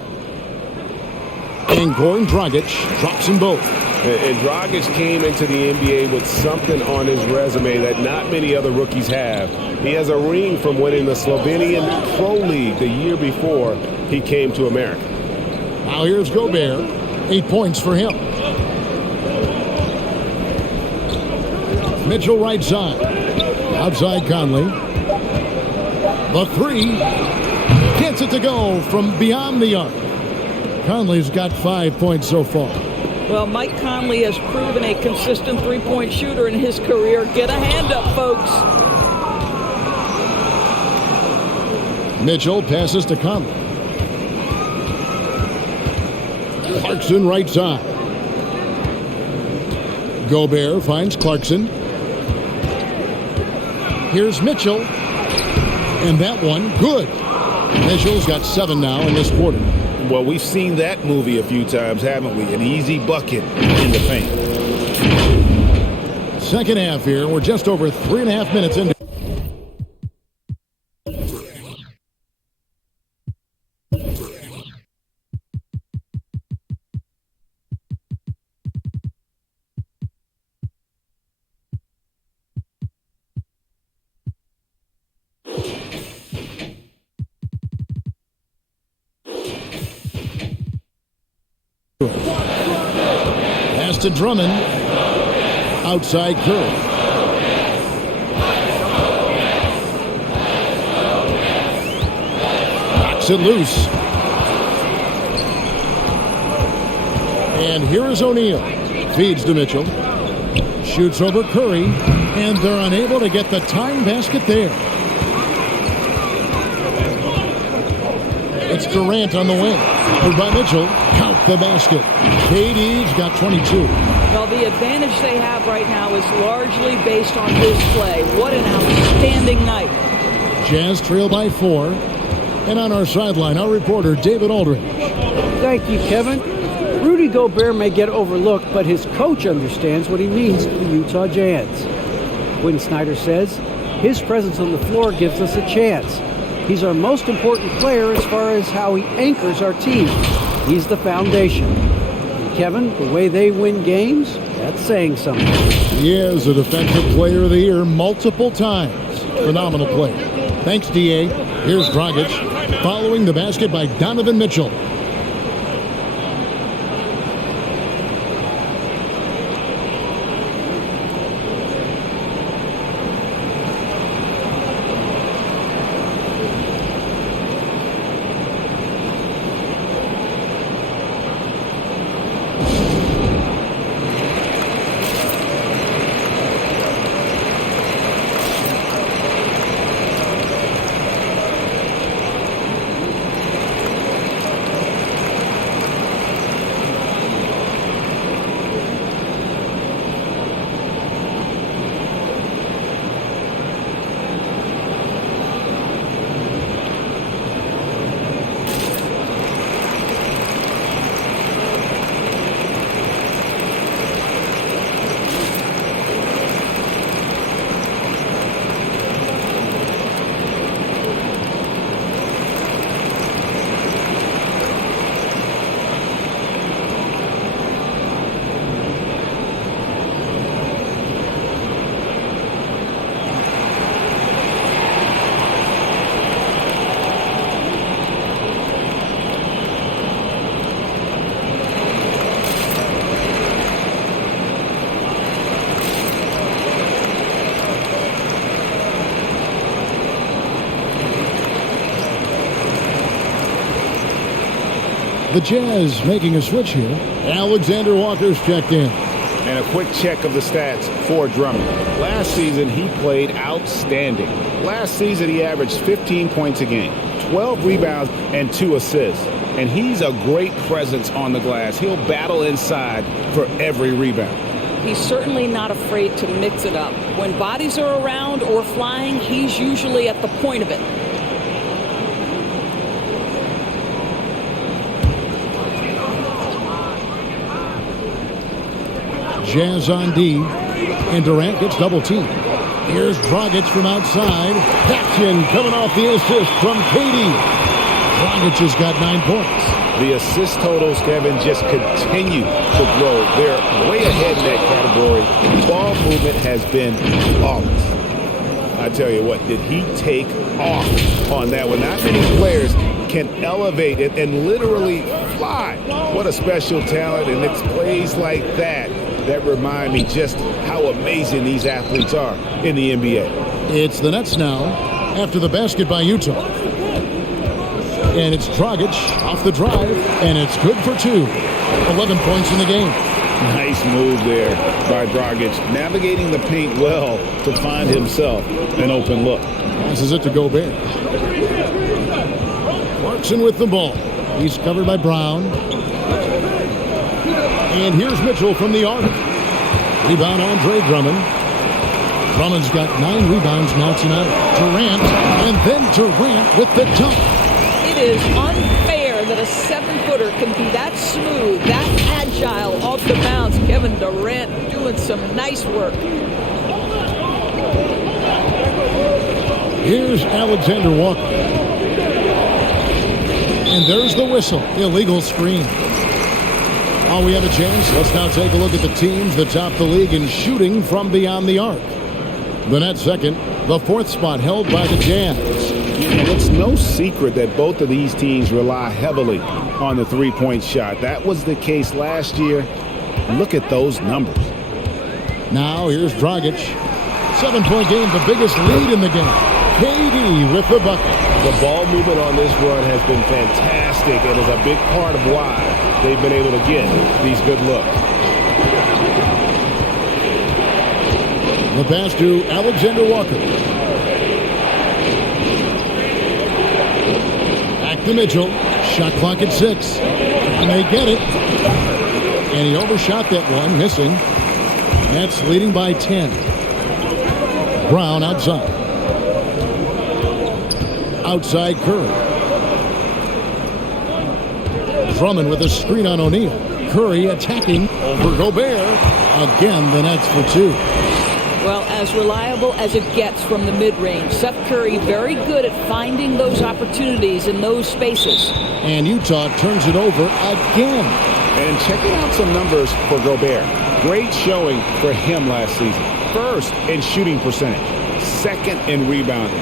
And Goran Dragic drops them both. And Dragic came into the NBA with something on his resume that not many other rookies have. He has a ring from winning the Slovenian Pro League the year before he came to America. Now here's Gobert. 8 points for him. Mitchell right side. Outside Conley. The three. Gets it to go from beyond the arc. Conley's got 5 points so far. Well, Mike Conley has proven a consistent three-point shooter in his career. Get a hand up, folks. Mitchell passes to Conley. Clarkson right side. Gobert finds Clarkson. Here's Mitchell. And that one, good. Mitchell's got 7 now in this quarter. Well, we've seen that movie a few times, haven't we? An easy bucket in the paint. Second half here. We're just over 3.5 minutes into. Pass to Drummond. Outside Curry. Knocks it loose. And here is O'Neal. Feeds to Mitchell. Shoots over Curry. And they're unable to get the time basket there. It's Durant on the wing. Moved by Mitchell. Count the basket. KD's got 22. Well, the advantage they have right now is largely based on his play. What an outstanding night. Jazz trail by 4. And on our sideline, our reporter, David Aldridge. Thank you, Kevin. Rudy Gobert may get overlooked, but his coach understands what he means to the Utah Jazz. Quinn Snyder says, his presence on the floor gives us a chance. He's our most important player as far as how he anchors our team. He's the foundation. And Kevin, the way they win games, that's saying something. He is a Defensive Player of the Year multiple times. Phenomenal play. Thanks, D.A. Here's Dragic following the basket by Donovan Mitchell. The Jazz making a switch here. Alexander Walker's checked in. And a quick check of the stats for Drummond. Last season, he played outstanding. Last season, he averaged 15 points a game, 12 rebounds, and 2 assists. And he's a great presence on the glass. He'll battle inside for every rebound. he's certainly not afraid to mix it up. When bodies are around or flying, he's usually at the point of it. Jazz on D, and Durant gets double teamed. Here's Dragic from outside. Action coming off the assist from KD. Dragic has got 9 points. The assist totals, Kevin, just continue to grow. They're way ahead in that category. Ball movement has been flawless. I tell you what, did he take off on that one? Not many players can elevate it and literally fly. What a special talent, and it's plays like that that remind me just how amazing these athletes are in the NBA. It's the Nets now after the basket by Utah. And it's Dragic off the drive, and it's good for 2. 11 points in the game. Nice move there by Dragic, navigating the paint well to find himself an open look. Passes it to Gobert. Clarkson with the ball. He's covered by Brown. And here's Mitchell from the arc. Rebound Andre Drummond. Drummond's got 9 rebounds now tonight. Durant, and then Durant with the dunk. It is unfair that a 7-footer can be that smooth, that agile off the bounce. Kevin Durant doing some nice work. Here's Alexander Walker. And there's the whistle. Illegal screen. While we have a chance, let's now take a look at the teams that top the league in shooting from beyond the arc. The Nets second, the 4th spot held by the Jazz. And it's no secret that both of these teams rely heavily on the three-point shot. That was the case last year. Look at those numbers. Now here's Dragic. 7-point game, the biggest lead in the game. KD with the bucket. The ball movement on this run has been fantastic and is a big part of why they've been able to get these good looks. The pass to Alexander Walker. Back to Mitchell. Shot clock at 6. And they get it. And he overshot that one, missing. Nets leading by 10. Brown outside. Outside Curry. Drummond with a screen on O'Neal. Curry attacking over Gobert. Again, the Nets for 2. Well, as reliable as it gets from the mid-range. Seth Curry very good at finding those opportunities in those spaces. And Utah turns it over again. And checking out some numbers for Gobert. Great showing for him last season. First in shooting percentage. Second in rebounding.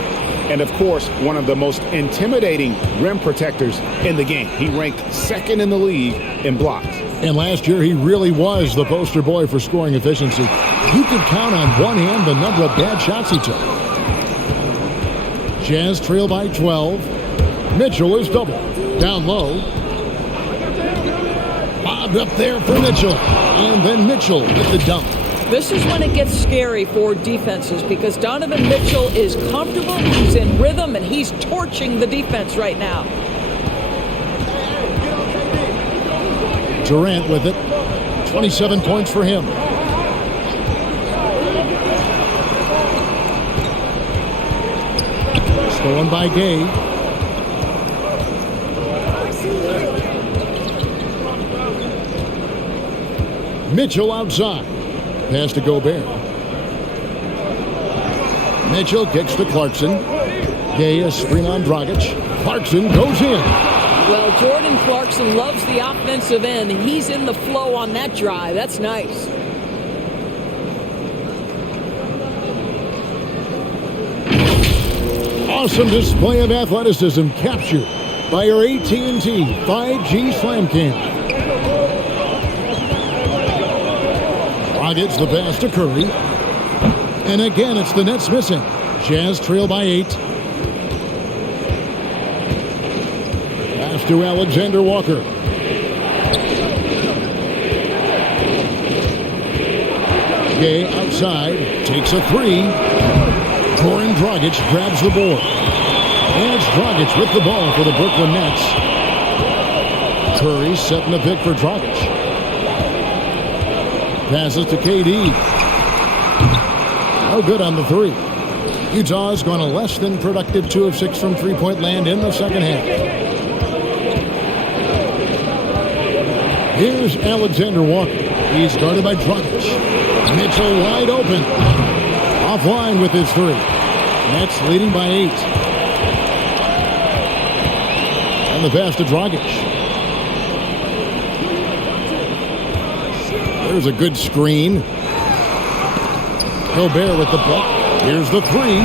And, of course, one of the most intimidating rim protectors in the game. He ranked 2nd in the league in blocks. And last year, he really was the poster boy for scoring efficiency. You could count on one hand the number of bad shots he took. Jazz trail by 12. Mitchell is double. Down low. Bobbed up there for Mitchell. And then Mitchell with the dunk. This is when it gets scary for defenses because Donovan Mitchell is comfortable, he's in rhythm, and he's torching the defense right now. Durant with it. 27 points for him. Stolen by Gay. Mitchell outside. Pass to Gobert. Mitchell kicks to Clarkson. Gay a screen on Dragic. Clarkson goes in. Well, Jordan Clarkson loves the offensive end. He's in the flow on that drive. That's nice. Awesome display of athleticism captured by your AT&T 5G Slam Cam. Dragic the pass to Curry. And again, it's the Nets missing. Jazz trail by 8. Pass to Alexander Walker. Gay outside, takes a 3. Goran Dragic grabs the board. And it's Dragic with the ball for the Brooklyn Nets. Curry setting the pick for Dragic. Passes to KD. No good on the three. Utah's gone a less than productive 2 of 6 from three-point land in the second half. Here's Alexander Walker. He's guarded by Dragic. Mitchell wide open. Offline with his three. Nets leading by 8. And the pass to Dragic. There's a good screen. Gobert with the block. Here's the three.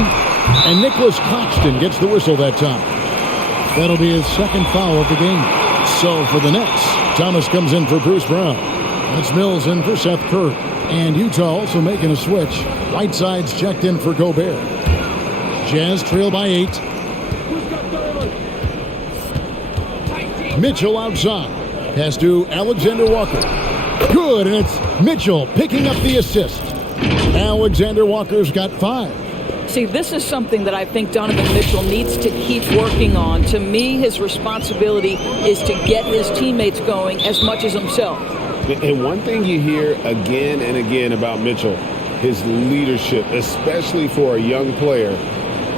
And Nicholas Claxton gets the whistle that time. That'll be his second foul of the game. So for the Nets, Thomas comes in for Bruce Brown. That's Mills in for Seth Curry. And Utah also making a switch. Whiteside's checked in for Gobert. Jazz trail by 8. Mitchell outside. Pass to Alexander Walker. Good, and it's Mitchell picking up the assist. Alexander Walker's got 5. See, this is something that I think Donovan Mitchell needs to keep working on. To me, his responsibility is to get his teammates going as much as himself. And one thing you hear again and again about Mitchell, his leadership, especially for a young player,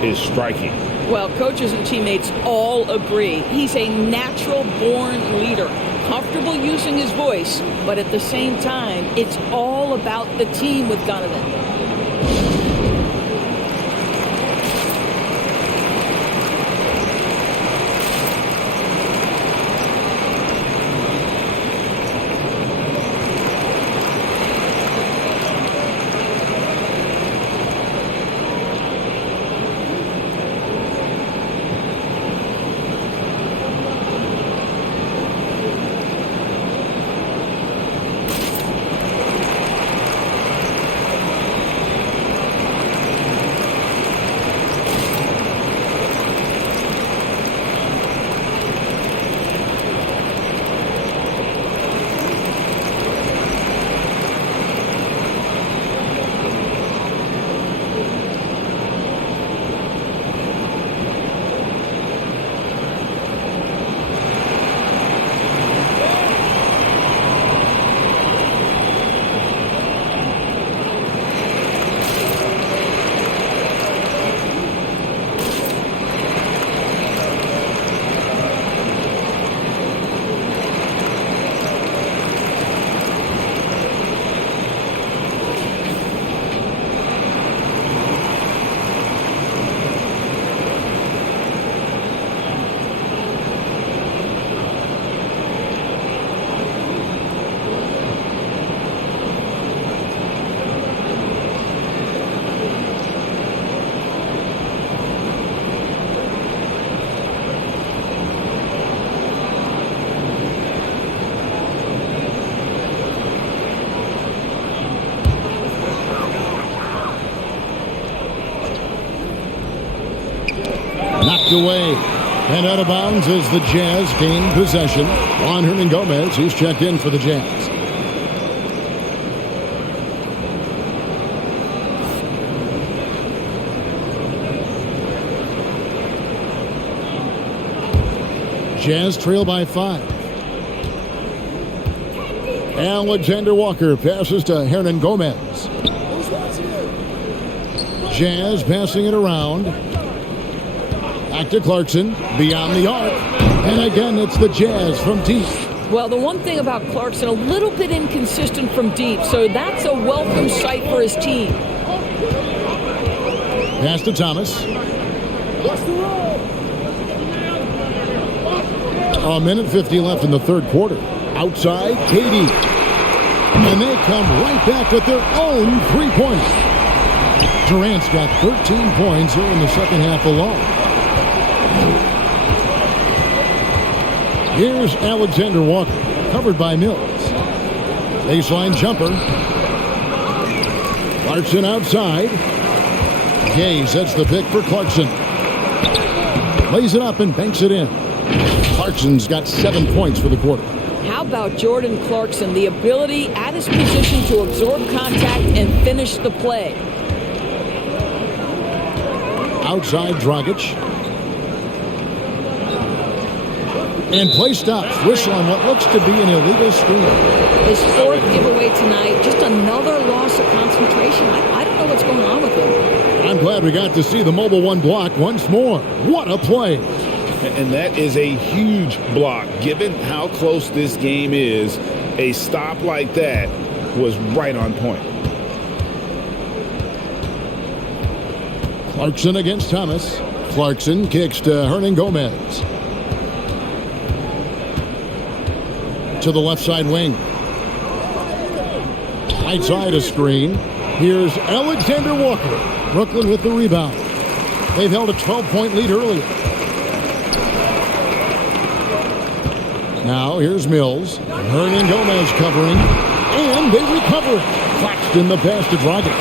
is striking. Well, coaches and teammates all agree. He's a natural-born leader, comfortable using his voice, but at the same time, it's all about the team with Donovan. Knocked away. And out of bounds as the Jazz gain possession. Juan Hernangomez, he's checked in for the Jazz. Jazz trail by 5. Alexander Walker passes to Hernangomez. Jazz passing it around. Back to Clarkson, beyond the arc. And again, it's the Jazz from deep. Well, the one thing about Clarkson, a little bit inconsistent from deep, so that's a welcome sight for his team. Pass to Thomas. A minute 50 left in the third quarter. Outside, KD. And they come right back with their own three-pointer. Durant's got 13 points here in the second half alone. Here's Alexander Walker, covered by Mills. Baseline jumper. Clarkson outside. Gay sets the pick for Clarkson. Lays it up and banks it in. Clarkson's got 7 points for the quarter. How about Jordan Clarkson, the ability at his position to absorb contact and finish the play? Outside Dragic. And play stops. Whistle on what looks to be an illegal screen. His fourth giveaway tonight, just another loss of concentration. I don't know what's going on with him. I'm glad we got to see the mobile one block once more. What a play. And that is a huge block. Given how close this game is, a stop like that was right on point. Clarkson against Thomas. Clarkson kicks to Hernan Gomez. To the left side wing. Right side a screen. Here's Alexander Walker. Brooklyn with the rebound. They've held a 12-point lead earlier. Now here's Mills. Hernan Gomez covering. And they recover it. Claxton the pass to Dragic.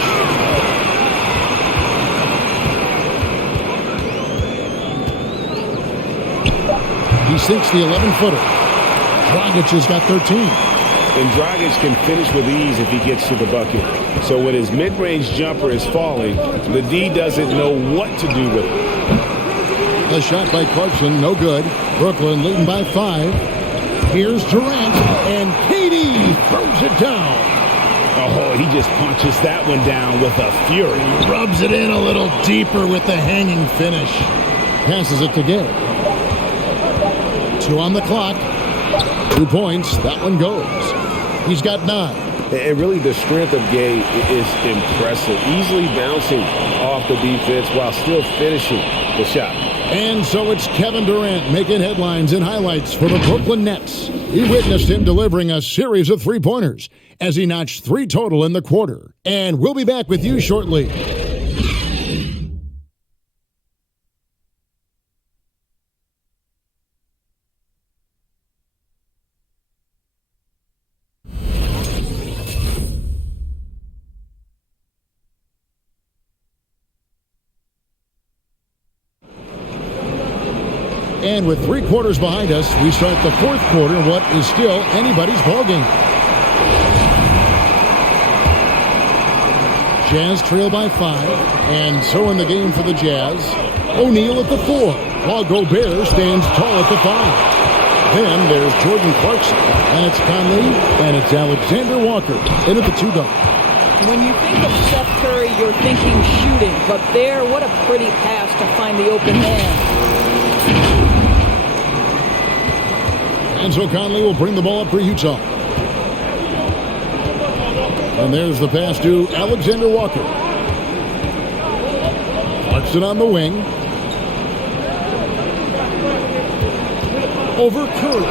He sinks the 11-footer. Dragic has got 13. And Dragic can finish with ease if he gets to the bucket. So when his mid-range jumper is falling, the D doesn't know what to do with it. The shot by Clarkson, no good. Brooklyn leading by 5. Here's Durant, and KD throws it down. Oh, he just punches that one down with a fury. Rubs it in a little deeper with the hanging finish. Passes it to Gay. 2 on the clock. 2 points. That one goes. He's got 9. And really the strength of Gay is impressive. Easily bouncing off the defense while still finishing the shot. And so it's Kevin Durant making headlines and highlights for the Brooklyn Nets. We witnessed him delivering a series of three-pointers as he notched 3 total in the quarter. And we'll be back with you shortly. And with 3 quarters behind us, we start the 4th quarter, what is still anybody's ballgame. Jazz trail by 5, and so in the game for the Jazz, O'Neal at the 4, while Gobert stands tall at the 5. Then there's Jordan Clarkson, and it's Conley, and it's Alexander Walker in at the 2 guard. When you think of Seth Curry, you're thinking shooting, but there, what a pretty pass to find the open man. And so Conley will bring the ball up for Utah. And there's the pass to Alexander Walker. Clarkson on the wing. Over Curry.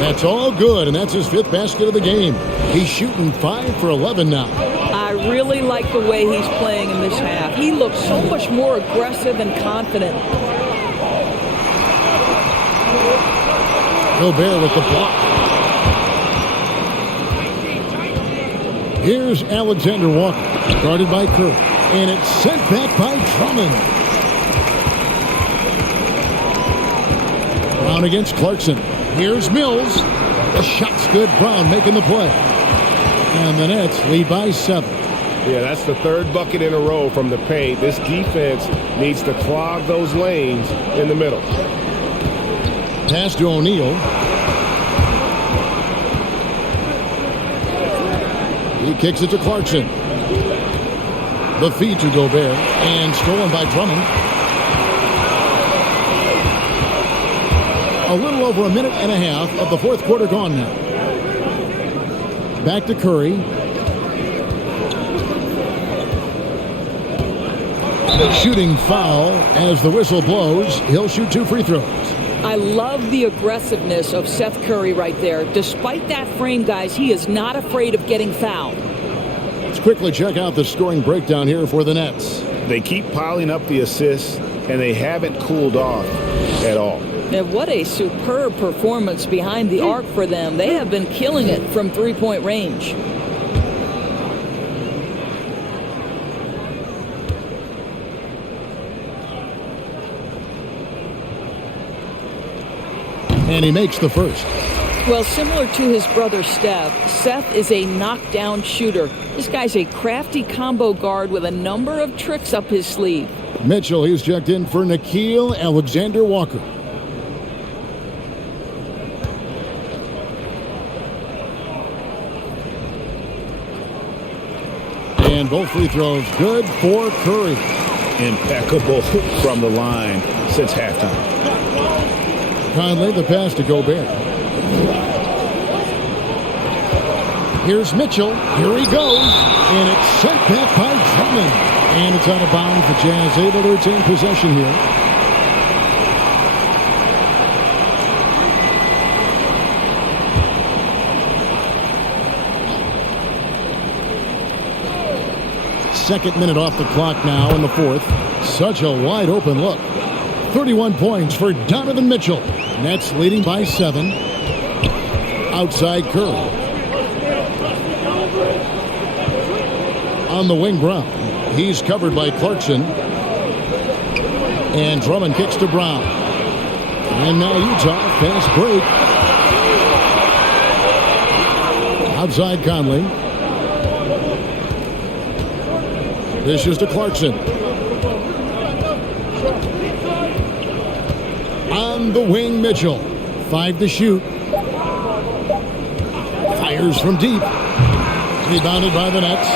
That's all good, and that's his 5th basket of the game. He's shooting 5 for 11 now. I really like the way he's playing in this half. He looks so much more aggressive and confident. Gobert with the block. Here's Alexander Walker, guarded by Curry, and it's sent back by Drummond. Brown against Clarkson. Here's Mills. The shot's good. Brown making the play. And the Nets lead by 7. Yeah, that's the 3rd bucket in a row from the paint. This defense needs to clog those lanes in the middle. Pass to O'Neal. He kicks it to Clarkson. The feed to Gobert, and stolen by Drummond. A little over a minute and a half of the 4th quarter gone now. Back to Curry. Shooting foul as the whistle blows. He'll shoot 2 free throws. I love the aggressiveness of Seth Curry right there. Despite that frame, guys, he is not afraid of getting fouled. Let's quickly check out the scoring breakdown here for the Nets. They keep piling up the assists, and they haven't cooled off at all. And what a superb performance behind the arc for them. They have been killing it from 3-point range. And he makes the first. Well, similar to his brother Steph, Seth is a knockdown shooter. This guy's a crafty combo guard with a number of tricks up his sleeve. Mitchell, he's checked in for Nickeil Alexander Walker. And both free throws good for Curry. Impeccable from the line since halftime. Conley, the pass to Gobert. Here's Mitchell. Here he goes. And it's sent back by Drummond. And it's out of bounds. The Jazz able to retain possession here. Second minute off the clock now in the fourth. Such a wide open look. 31 points for Donovan Mitchell. Nets leading by 7. Outside Curry. On the wing, Brown. He's covered by Clarkson. And Drummond kicks to Brown. And now Utah, fast break. Outside Conley. Dishes to Clarkson. On the wing, Mitchell. 5 to shoot. Fires from deep. Rebounded by the Nets.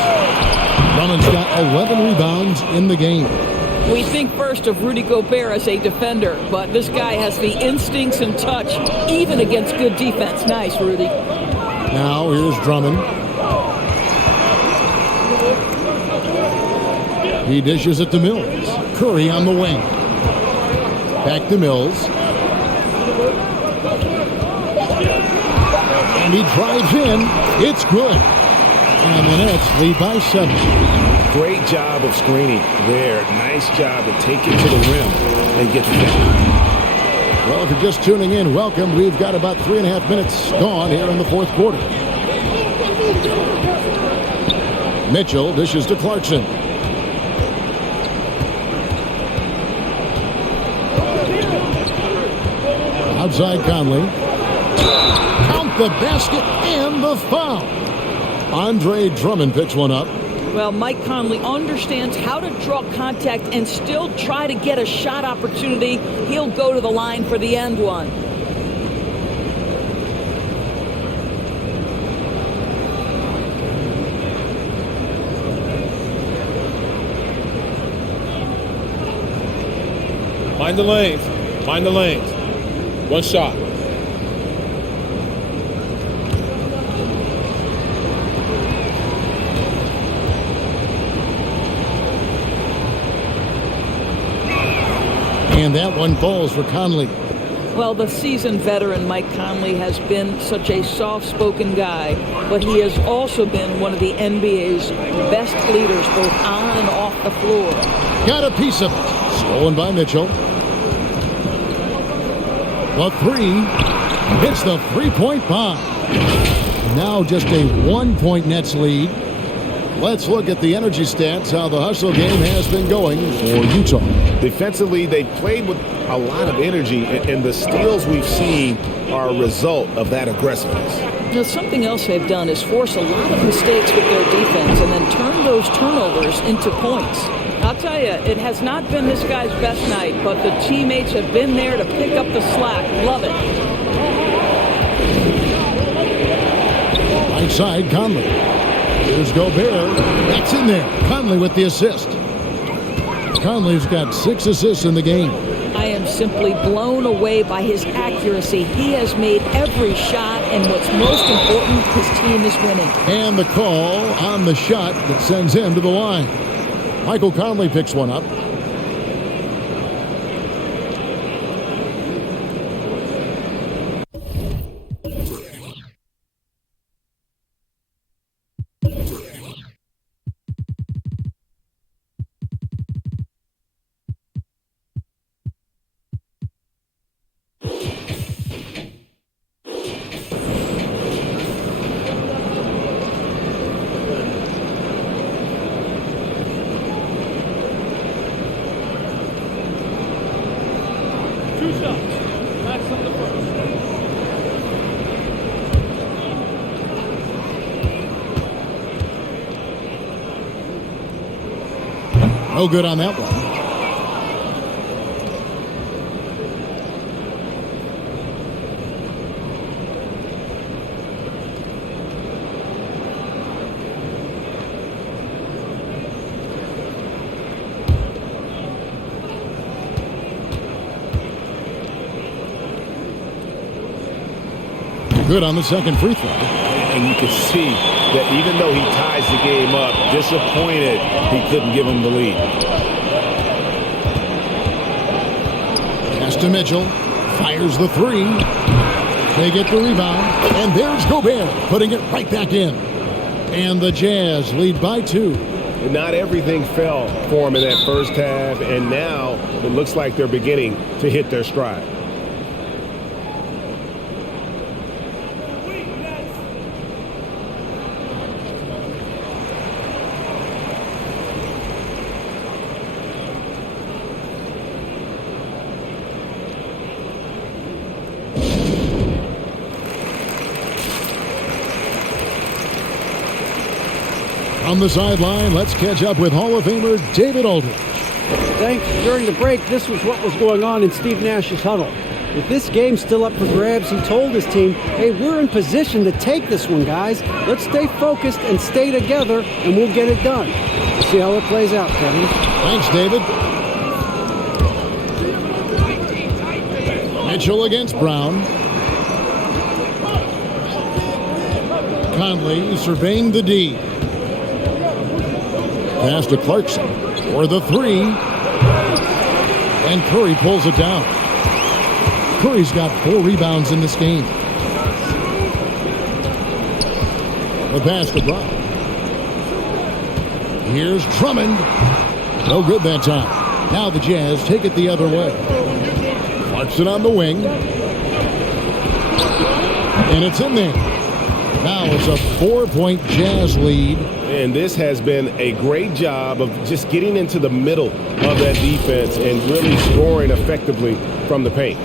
Drummond's got 11 rebounds in the game. We think first of Rudy Gobert as a defender, but this guy has the instincts and touch, even against good defense. Nice, Rudy. Now here's Drummond. He dishes it to Mills. Curry on the wing. Back to Mills. And he drives in. It's good. And the Nets lead by 7. Great job of screening there. Nice job to take it to the rim and get finished. Well, if you're just tuning in, welcome. We've got about 3.5 minutes gone here in the fourth quarter. Mitchell dishes to Clarkson. Outside Conley. Count the basket and the foul. Andre Drummond picks one up. Well, Mike Conley understands how to draw contact and still try to get a shot opportunity. He'll go to the line for the end one. Mind the lanes. Mind the lanes. One shot. And that one falls for Conley. Well, the seasoned veteran Mike Conley has been such a soft-spoken guy, but he has also been one of the NBA's best leaders, both on and off the floor. Got a piece of it. Stolen by Mitchell. The 3 hits the three-point bomb. Now just a 1-point Nets lead. Let's look at the energy stats, how the hustle game has been going for Utah. Defensively, they played with a lot of energy, and the steals we've seen are a result of that aggressiveness. Now, something else they've done is force a lot of mistakes with their defense and then turn those turnovers into points. I'll tell you, it has not been this guy's best night, but the teammates have been there to pick up the slack. Love it. Right side, Conley. Here's Gobert. That's in there. Conley with the assist. Conley's got 6 assists in the game. I am simply blown away by his accuracy. He has made every shot, and what's most important, his team is winning. And the call on the shot that sends him to the line. Michael Conley picks one up. No good on that one. Good on the second free throw. And you can see that even though he ties the game up, disappointed he couldn't give him the lead. Pass to Mitchell. Fires the three. They get the rebound. And there's Gobert putting it right back in. And the Jazz lead by 2. Not everything fell for him in that first half, and now it looks like they're beginning to hit their stride. On the sideline, let's catch up with Hall of Famer David Aldridge. Thanks. During the break, this was what was going on in Steve Nash's huddle. With this game still up for grabs, he told his team, hey, we're in position to take this one, guys. Let's stay focused and stay together, and we'll get it done. We'll see how it plays out, Kevin. Thanks, David. Mitchell against Brown. Conley surveying the D. Pass to Clarkson for the three. And Curry pulls it down. Curry's got 4 rebounds in this game. The pass to Brown. Here's Drummond. No good that time. Now the Jazz take it the other way. Clarkson on the wing. And it's in there. Now it's a 4-point Jazz lead. And this has been a great job of just getting into the middle of that defense and really scoring effectively from the paint.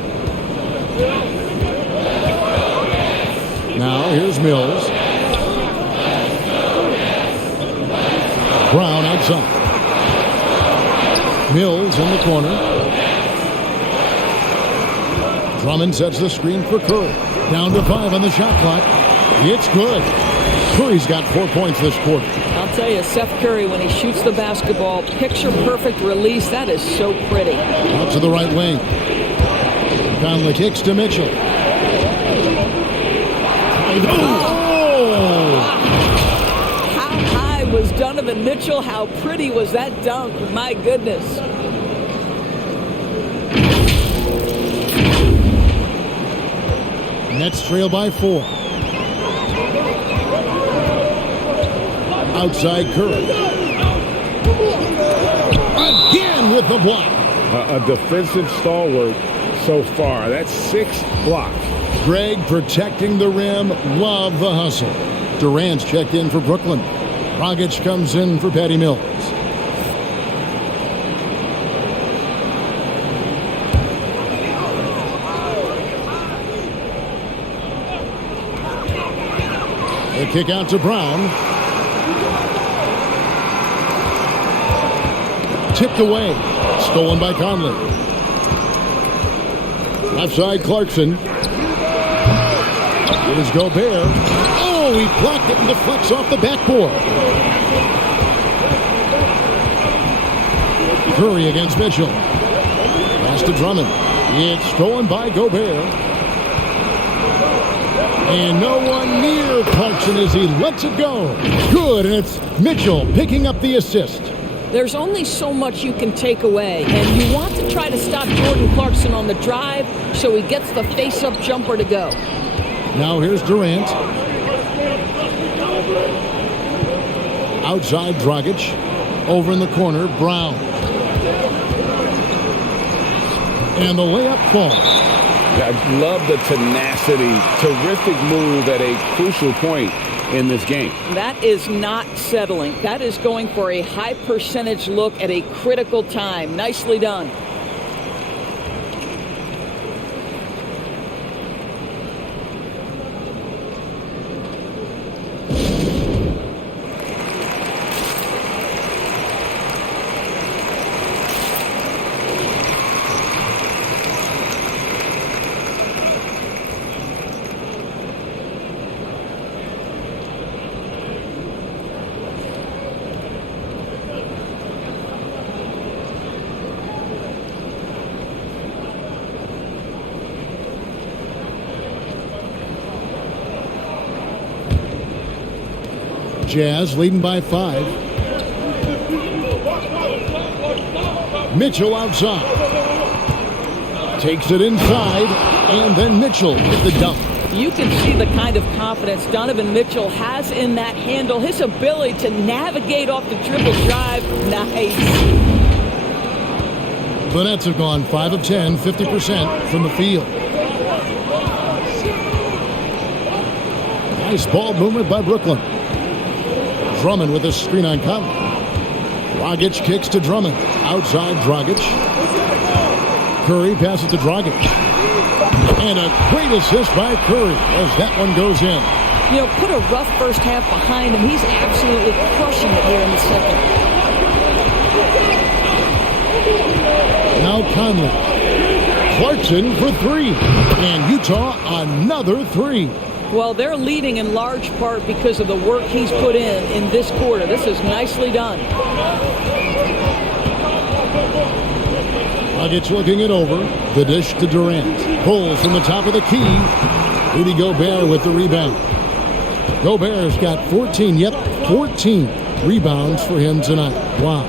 Now here's Mills. Brown outside. Mills in the corner. Drummond sets the screen for Curry. Down to 5 on the shot clock. It's good. Curry's got 4 points this quarter. I'll tell you, Seth Curry, when he shoots the basketball, picture-perfect release, that is so pretty. Out to the right wing. Conley kicks to Mitchell. Oh! How high was Donovan Mitchell? How pretty was that dunk? My goodness. Nets trail by 4. Outside Curry. Again with the block. A defensive stalwart so far. That's 6 blocks. Greg protecting the rim. Love the hustle. Durant's checked in for Brooklyn. Dragic comes in for Patty Mills. The kick out to Brown. Tipped away. Stolen by Conley. Left side Clarkson. Here's Gobert. Oh, he blocked it and deflects off the backboard. Curry against Mitchell. Pass to Drummond. It's stolen by Gobert. And no one near Clarkson as he lets it go. Good, and it's Mitchell picking up the assist. There's only so much you can take away, and you want to try to stop Jordan Clarkson on the drive so he gets the face-up jumper to go. Now here's Durant. Outside Dragic. Over in the corner, Brown. And the layup falls. I love the tenacity. Terrific move at a crucial point in this game. That is not settling. That is going for a high percentage look at a critical time. Nicely done. Jazz leading by 5. Mitchell outside. Takes it inside, and then Mitchell with the dunk. You can see the kind of confidence Donovan Mitchell has in that handle. His ability to navigate off the dribble drive. Nice. The Nets have gone 5 of 10, 50% from the field. Nice ball movement by Brooklyn. Drummond with a screen on Conley. Dragic kicks to Drummond. Outside Dragic. Curry passes to Dragic. And a great assist by Curry as that one goes in. You know, put a rough first half behind him. He's absolutely crushing it here in the second. Now Conley. Clarkson for 3. And Utah another 3. Well, they're leading in large part because of the work he's put in this quarter. This is nicely done. Nuggets looking it over. The dish to Durant. Pulls from the top of the key. Rudy Gobert with the rebound. Gobert's got 14 rebounds for him tonight. Wow.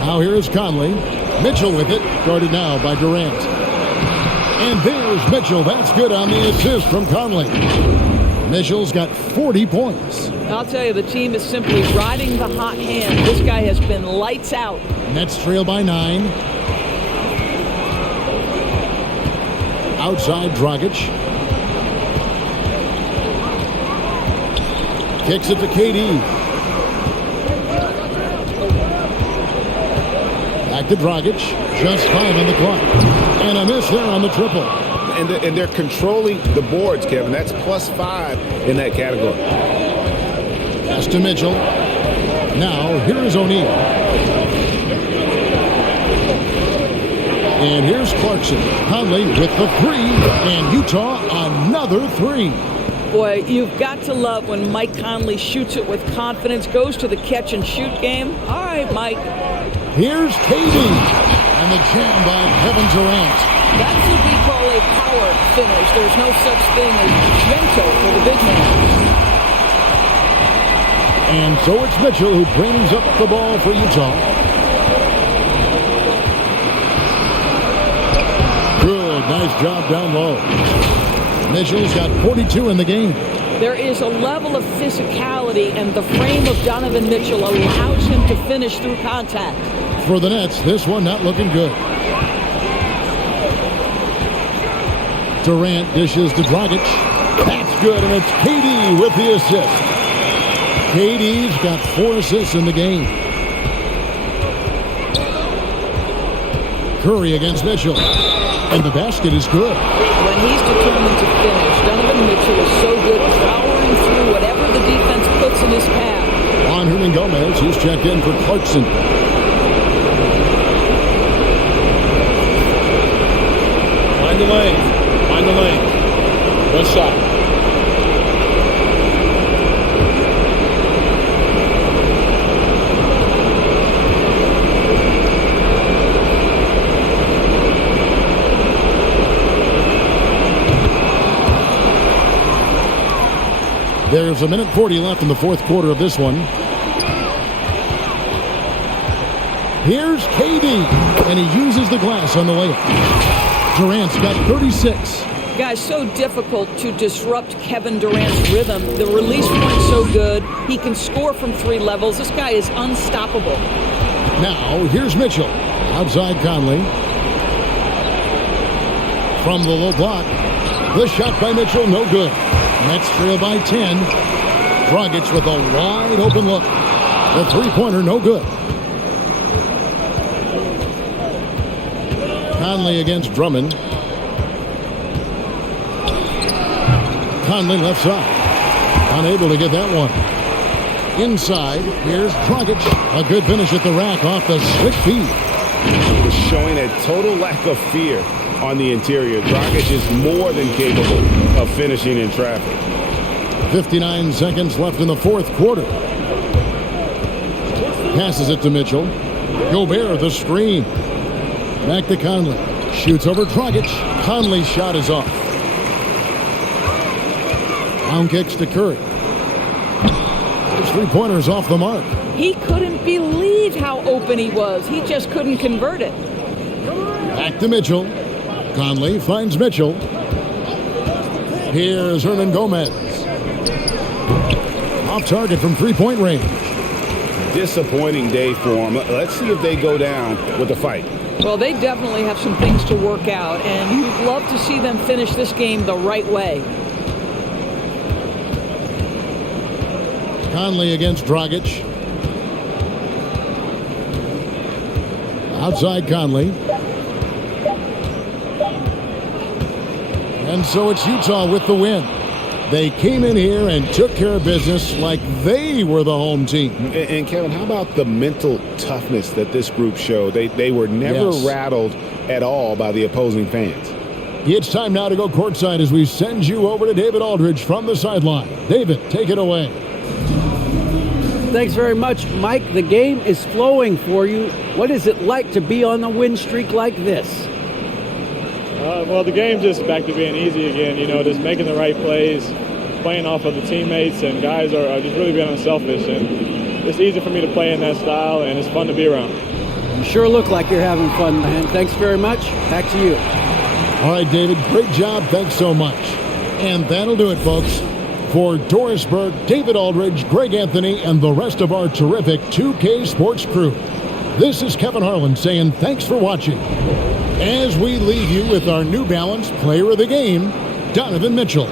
Now here is Conley. Mitchell with it. Guarded now by Durant. And there's Mitchell. That's good on the assist from Conley. Mitchell's got 40 points. I'll tell you, the team is simply riding the hot hand. This guy has been lights out. Nets trail by 9. Outside Dragic. Kicks it to KD. Back to Dragic. Just 5 on the clock. And a miss there on the triple. And they're controlling the boards, Kevin. That's +5 in that category. Pass to Mitchell. Now, here is O'Neal. And here's Clarkson. Conley with the 3. And Utah another 3. Boy, you've got to love when Mike Conley shoots it with confidence, goes to the catch-and-shoot game. All right, Mike. Here's KD. And the jam by Kevin Durant. That's what we call a power finish. There's no such thing as gentle for the big man. And so it's Mitchell who brings up the ball for Utah. Good, nice job down low. Mitchell's got 42 in the game. There is a level of physicality, and the frame of Donovan Mitchell allows him to finish through contact. For the Nets, this one not looking good. Durant dishes to Dragic. That's good, and it's KD with the assist. KD's got 4 assists in the game. Curry against Mitchell. And the basket is good. When he's determined to finish, Donovan Mitchell is so good at powering through whatever the defense puts in his path. On Rudy Gobert, he's checked in for Clarkson. Find the lane. Find the lane. One shot. There's a minute 40 left in the fourth quarter of this one. Here's KD, and he uses the glass on the layup. Durant's got 36. Guys, so difficult to disrupt Kevin Durant's rhythm. The release point's so good. He can score from 3 levels. This guy is unstoppable. Now, here's Mitchell. Outside Conley. From the low block. The shot by Mitchell, no good. Nets trail by 10. Dragic with a wide open look. The three-pointer, no good. Conley against Drummond. Conley left side. Unable to get that one. Inside, here's Dragic. A good finish at the rack off the slick feed. Showing a total lack of fear on the interior. Dragic is more than capable of finishing in traffic. 59 seconds left in the fourth quarter. Passes it to Mitchell. Gobert, the screen. Back to Conley. Shoots over Dragic. Conley's shot is off. Down kicks to Curry. Those three-pointers off the mark. He couldn't believe how open he was. He just couldn't convert it. Back to Mitchell. Conley finds Mitchell. Here's Hernan Gomez. Off target from three-point range. Disappointing day for them. Let's see if they go down with a fight. Well, they definitely have some things to work out, and you'd love to see them finish this game the right way. Conley against Dragic. Outside Conley. And so it's Utah with the win. They came in here and took care of business like they were the home team. And Kevin, how about the mental toughness that this group showed? They were never rattled at all by the opposing fans. It's time now to go courtside as we send you over to David Aldridge from the sideline. David, take it away. Thanks very much, Mike. The game is flowing for you. What is it like to be on a win streak like this? Well, the game's just back to being easy again, just making the right plays, playing off of the teammates, and guys are just really being unselfish. And it's easy for me to play in that style, and it's fun to be around. You sure look like you're having fun, man. Thanks very much. Back to you. All right, David, great job. Thanks so much. And that'll do it, folks. For Doris Burke, David Aldridge, Greg Anthony, and the rest of our terrific 2K Sports crew, this is Kevin Harlan saying thanks for watching. As we leave you with our New Balance Player of the Game, Donovan Mitchell.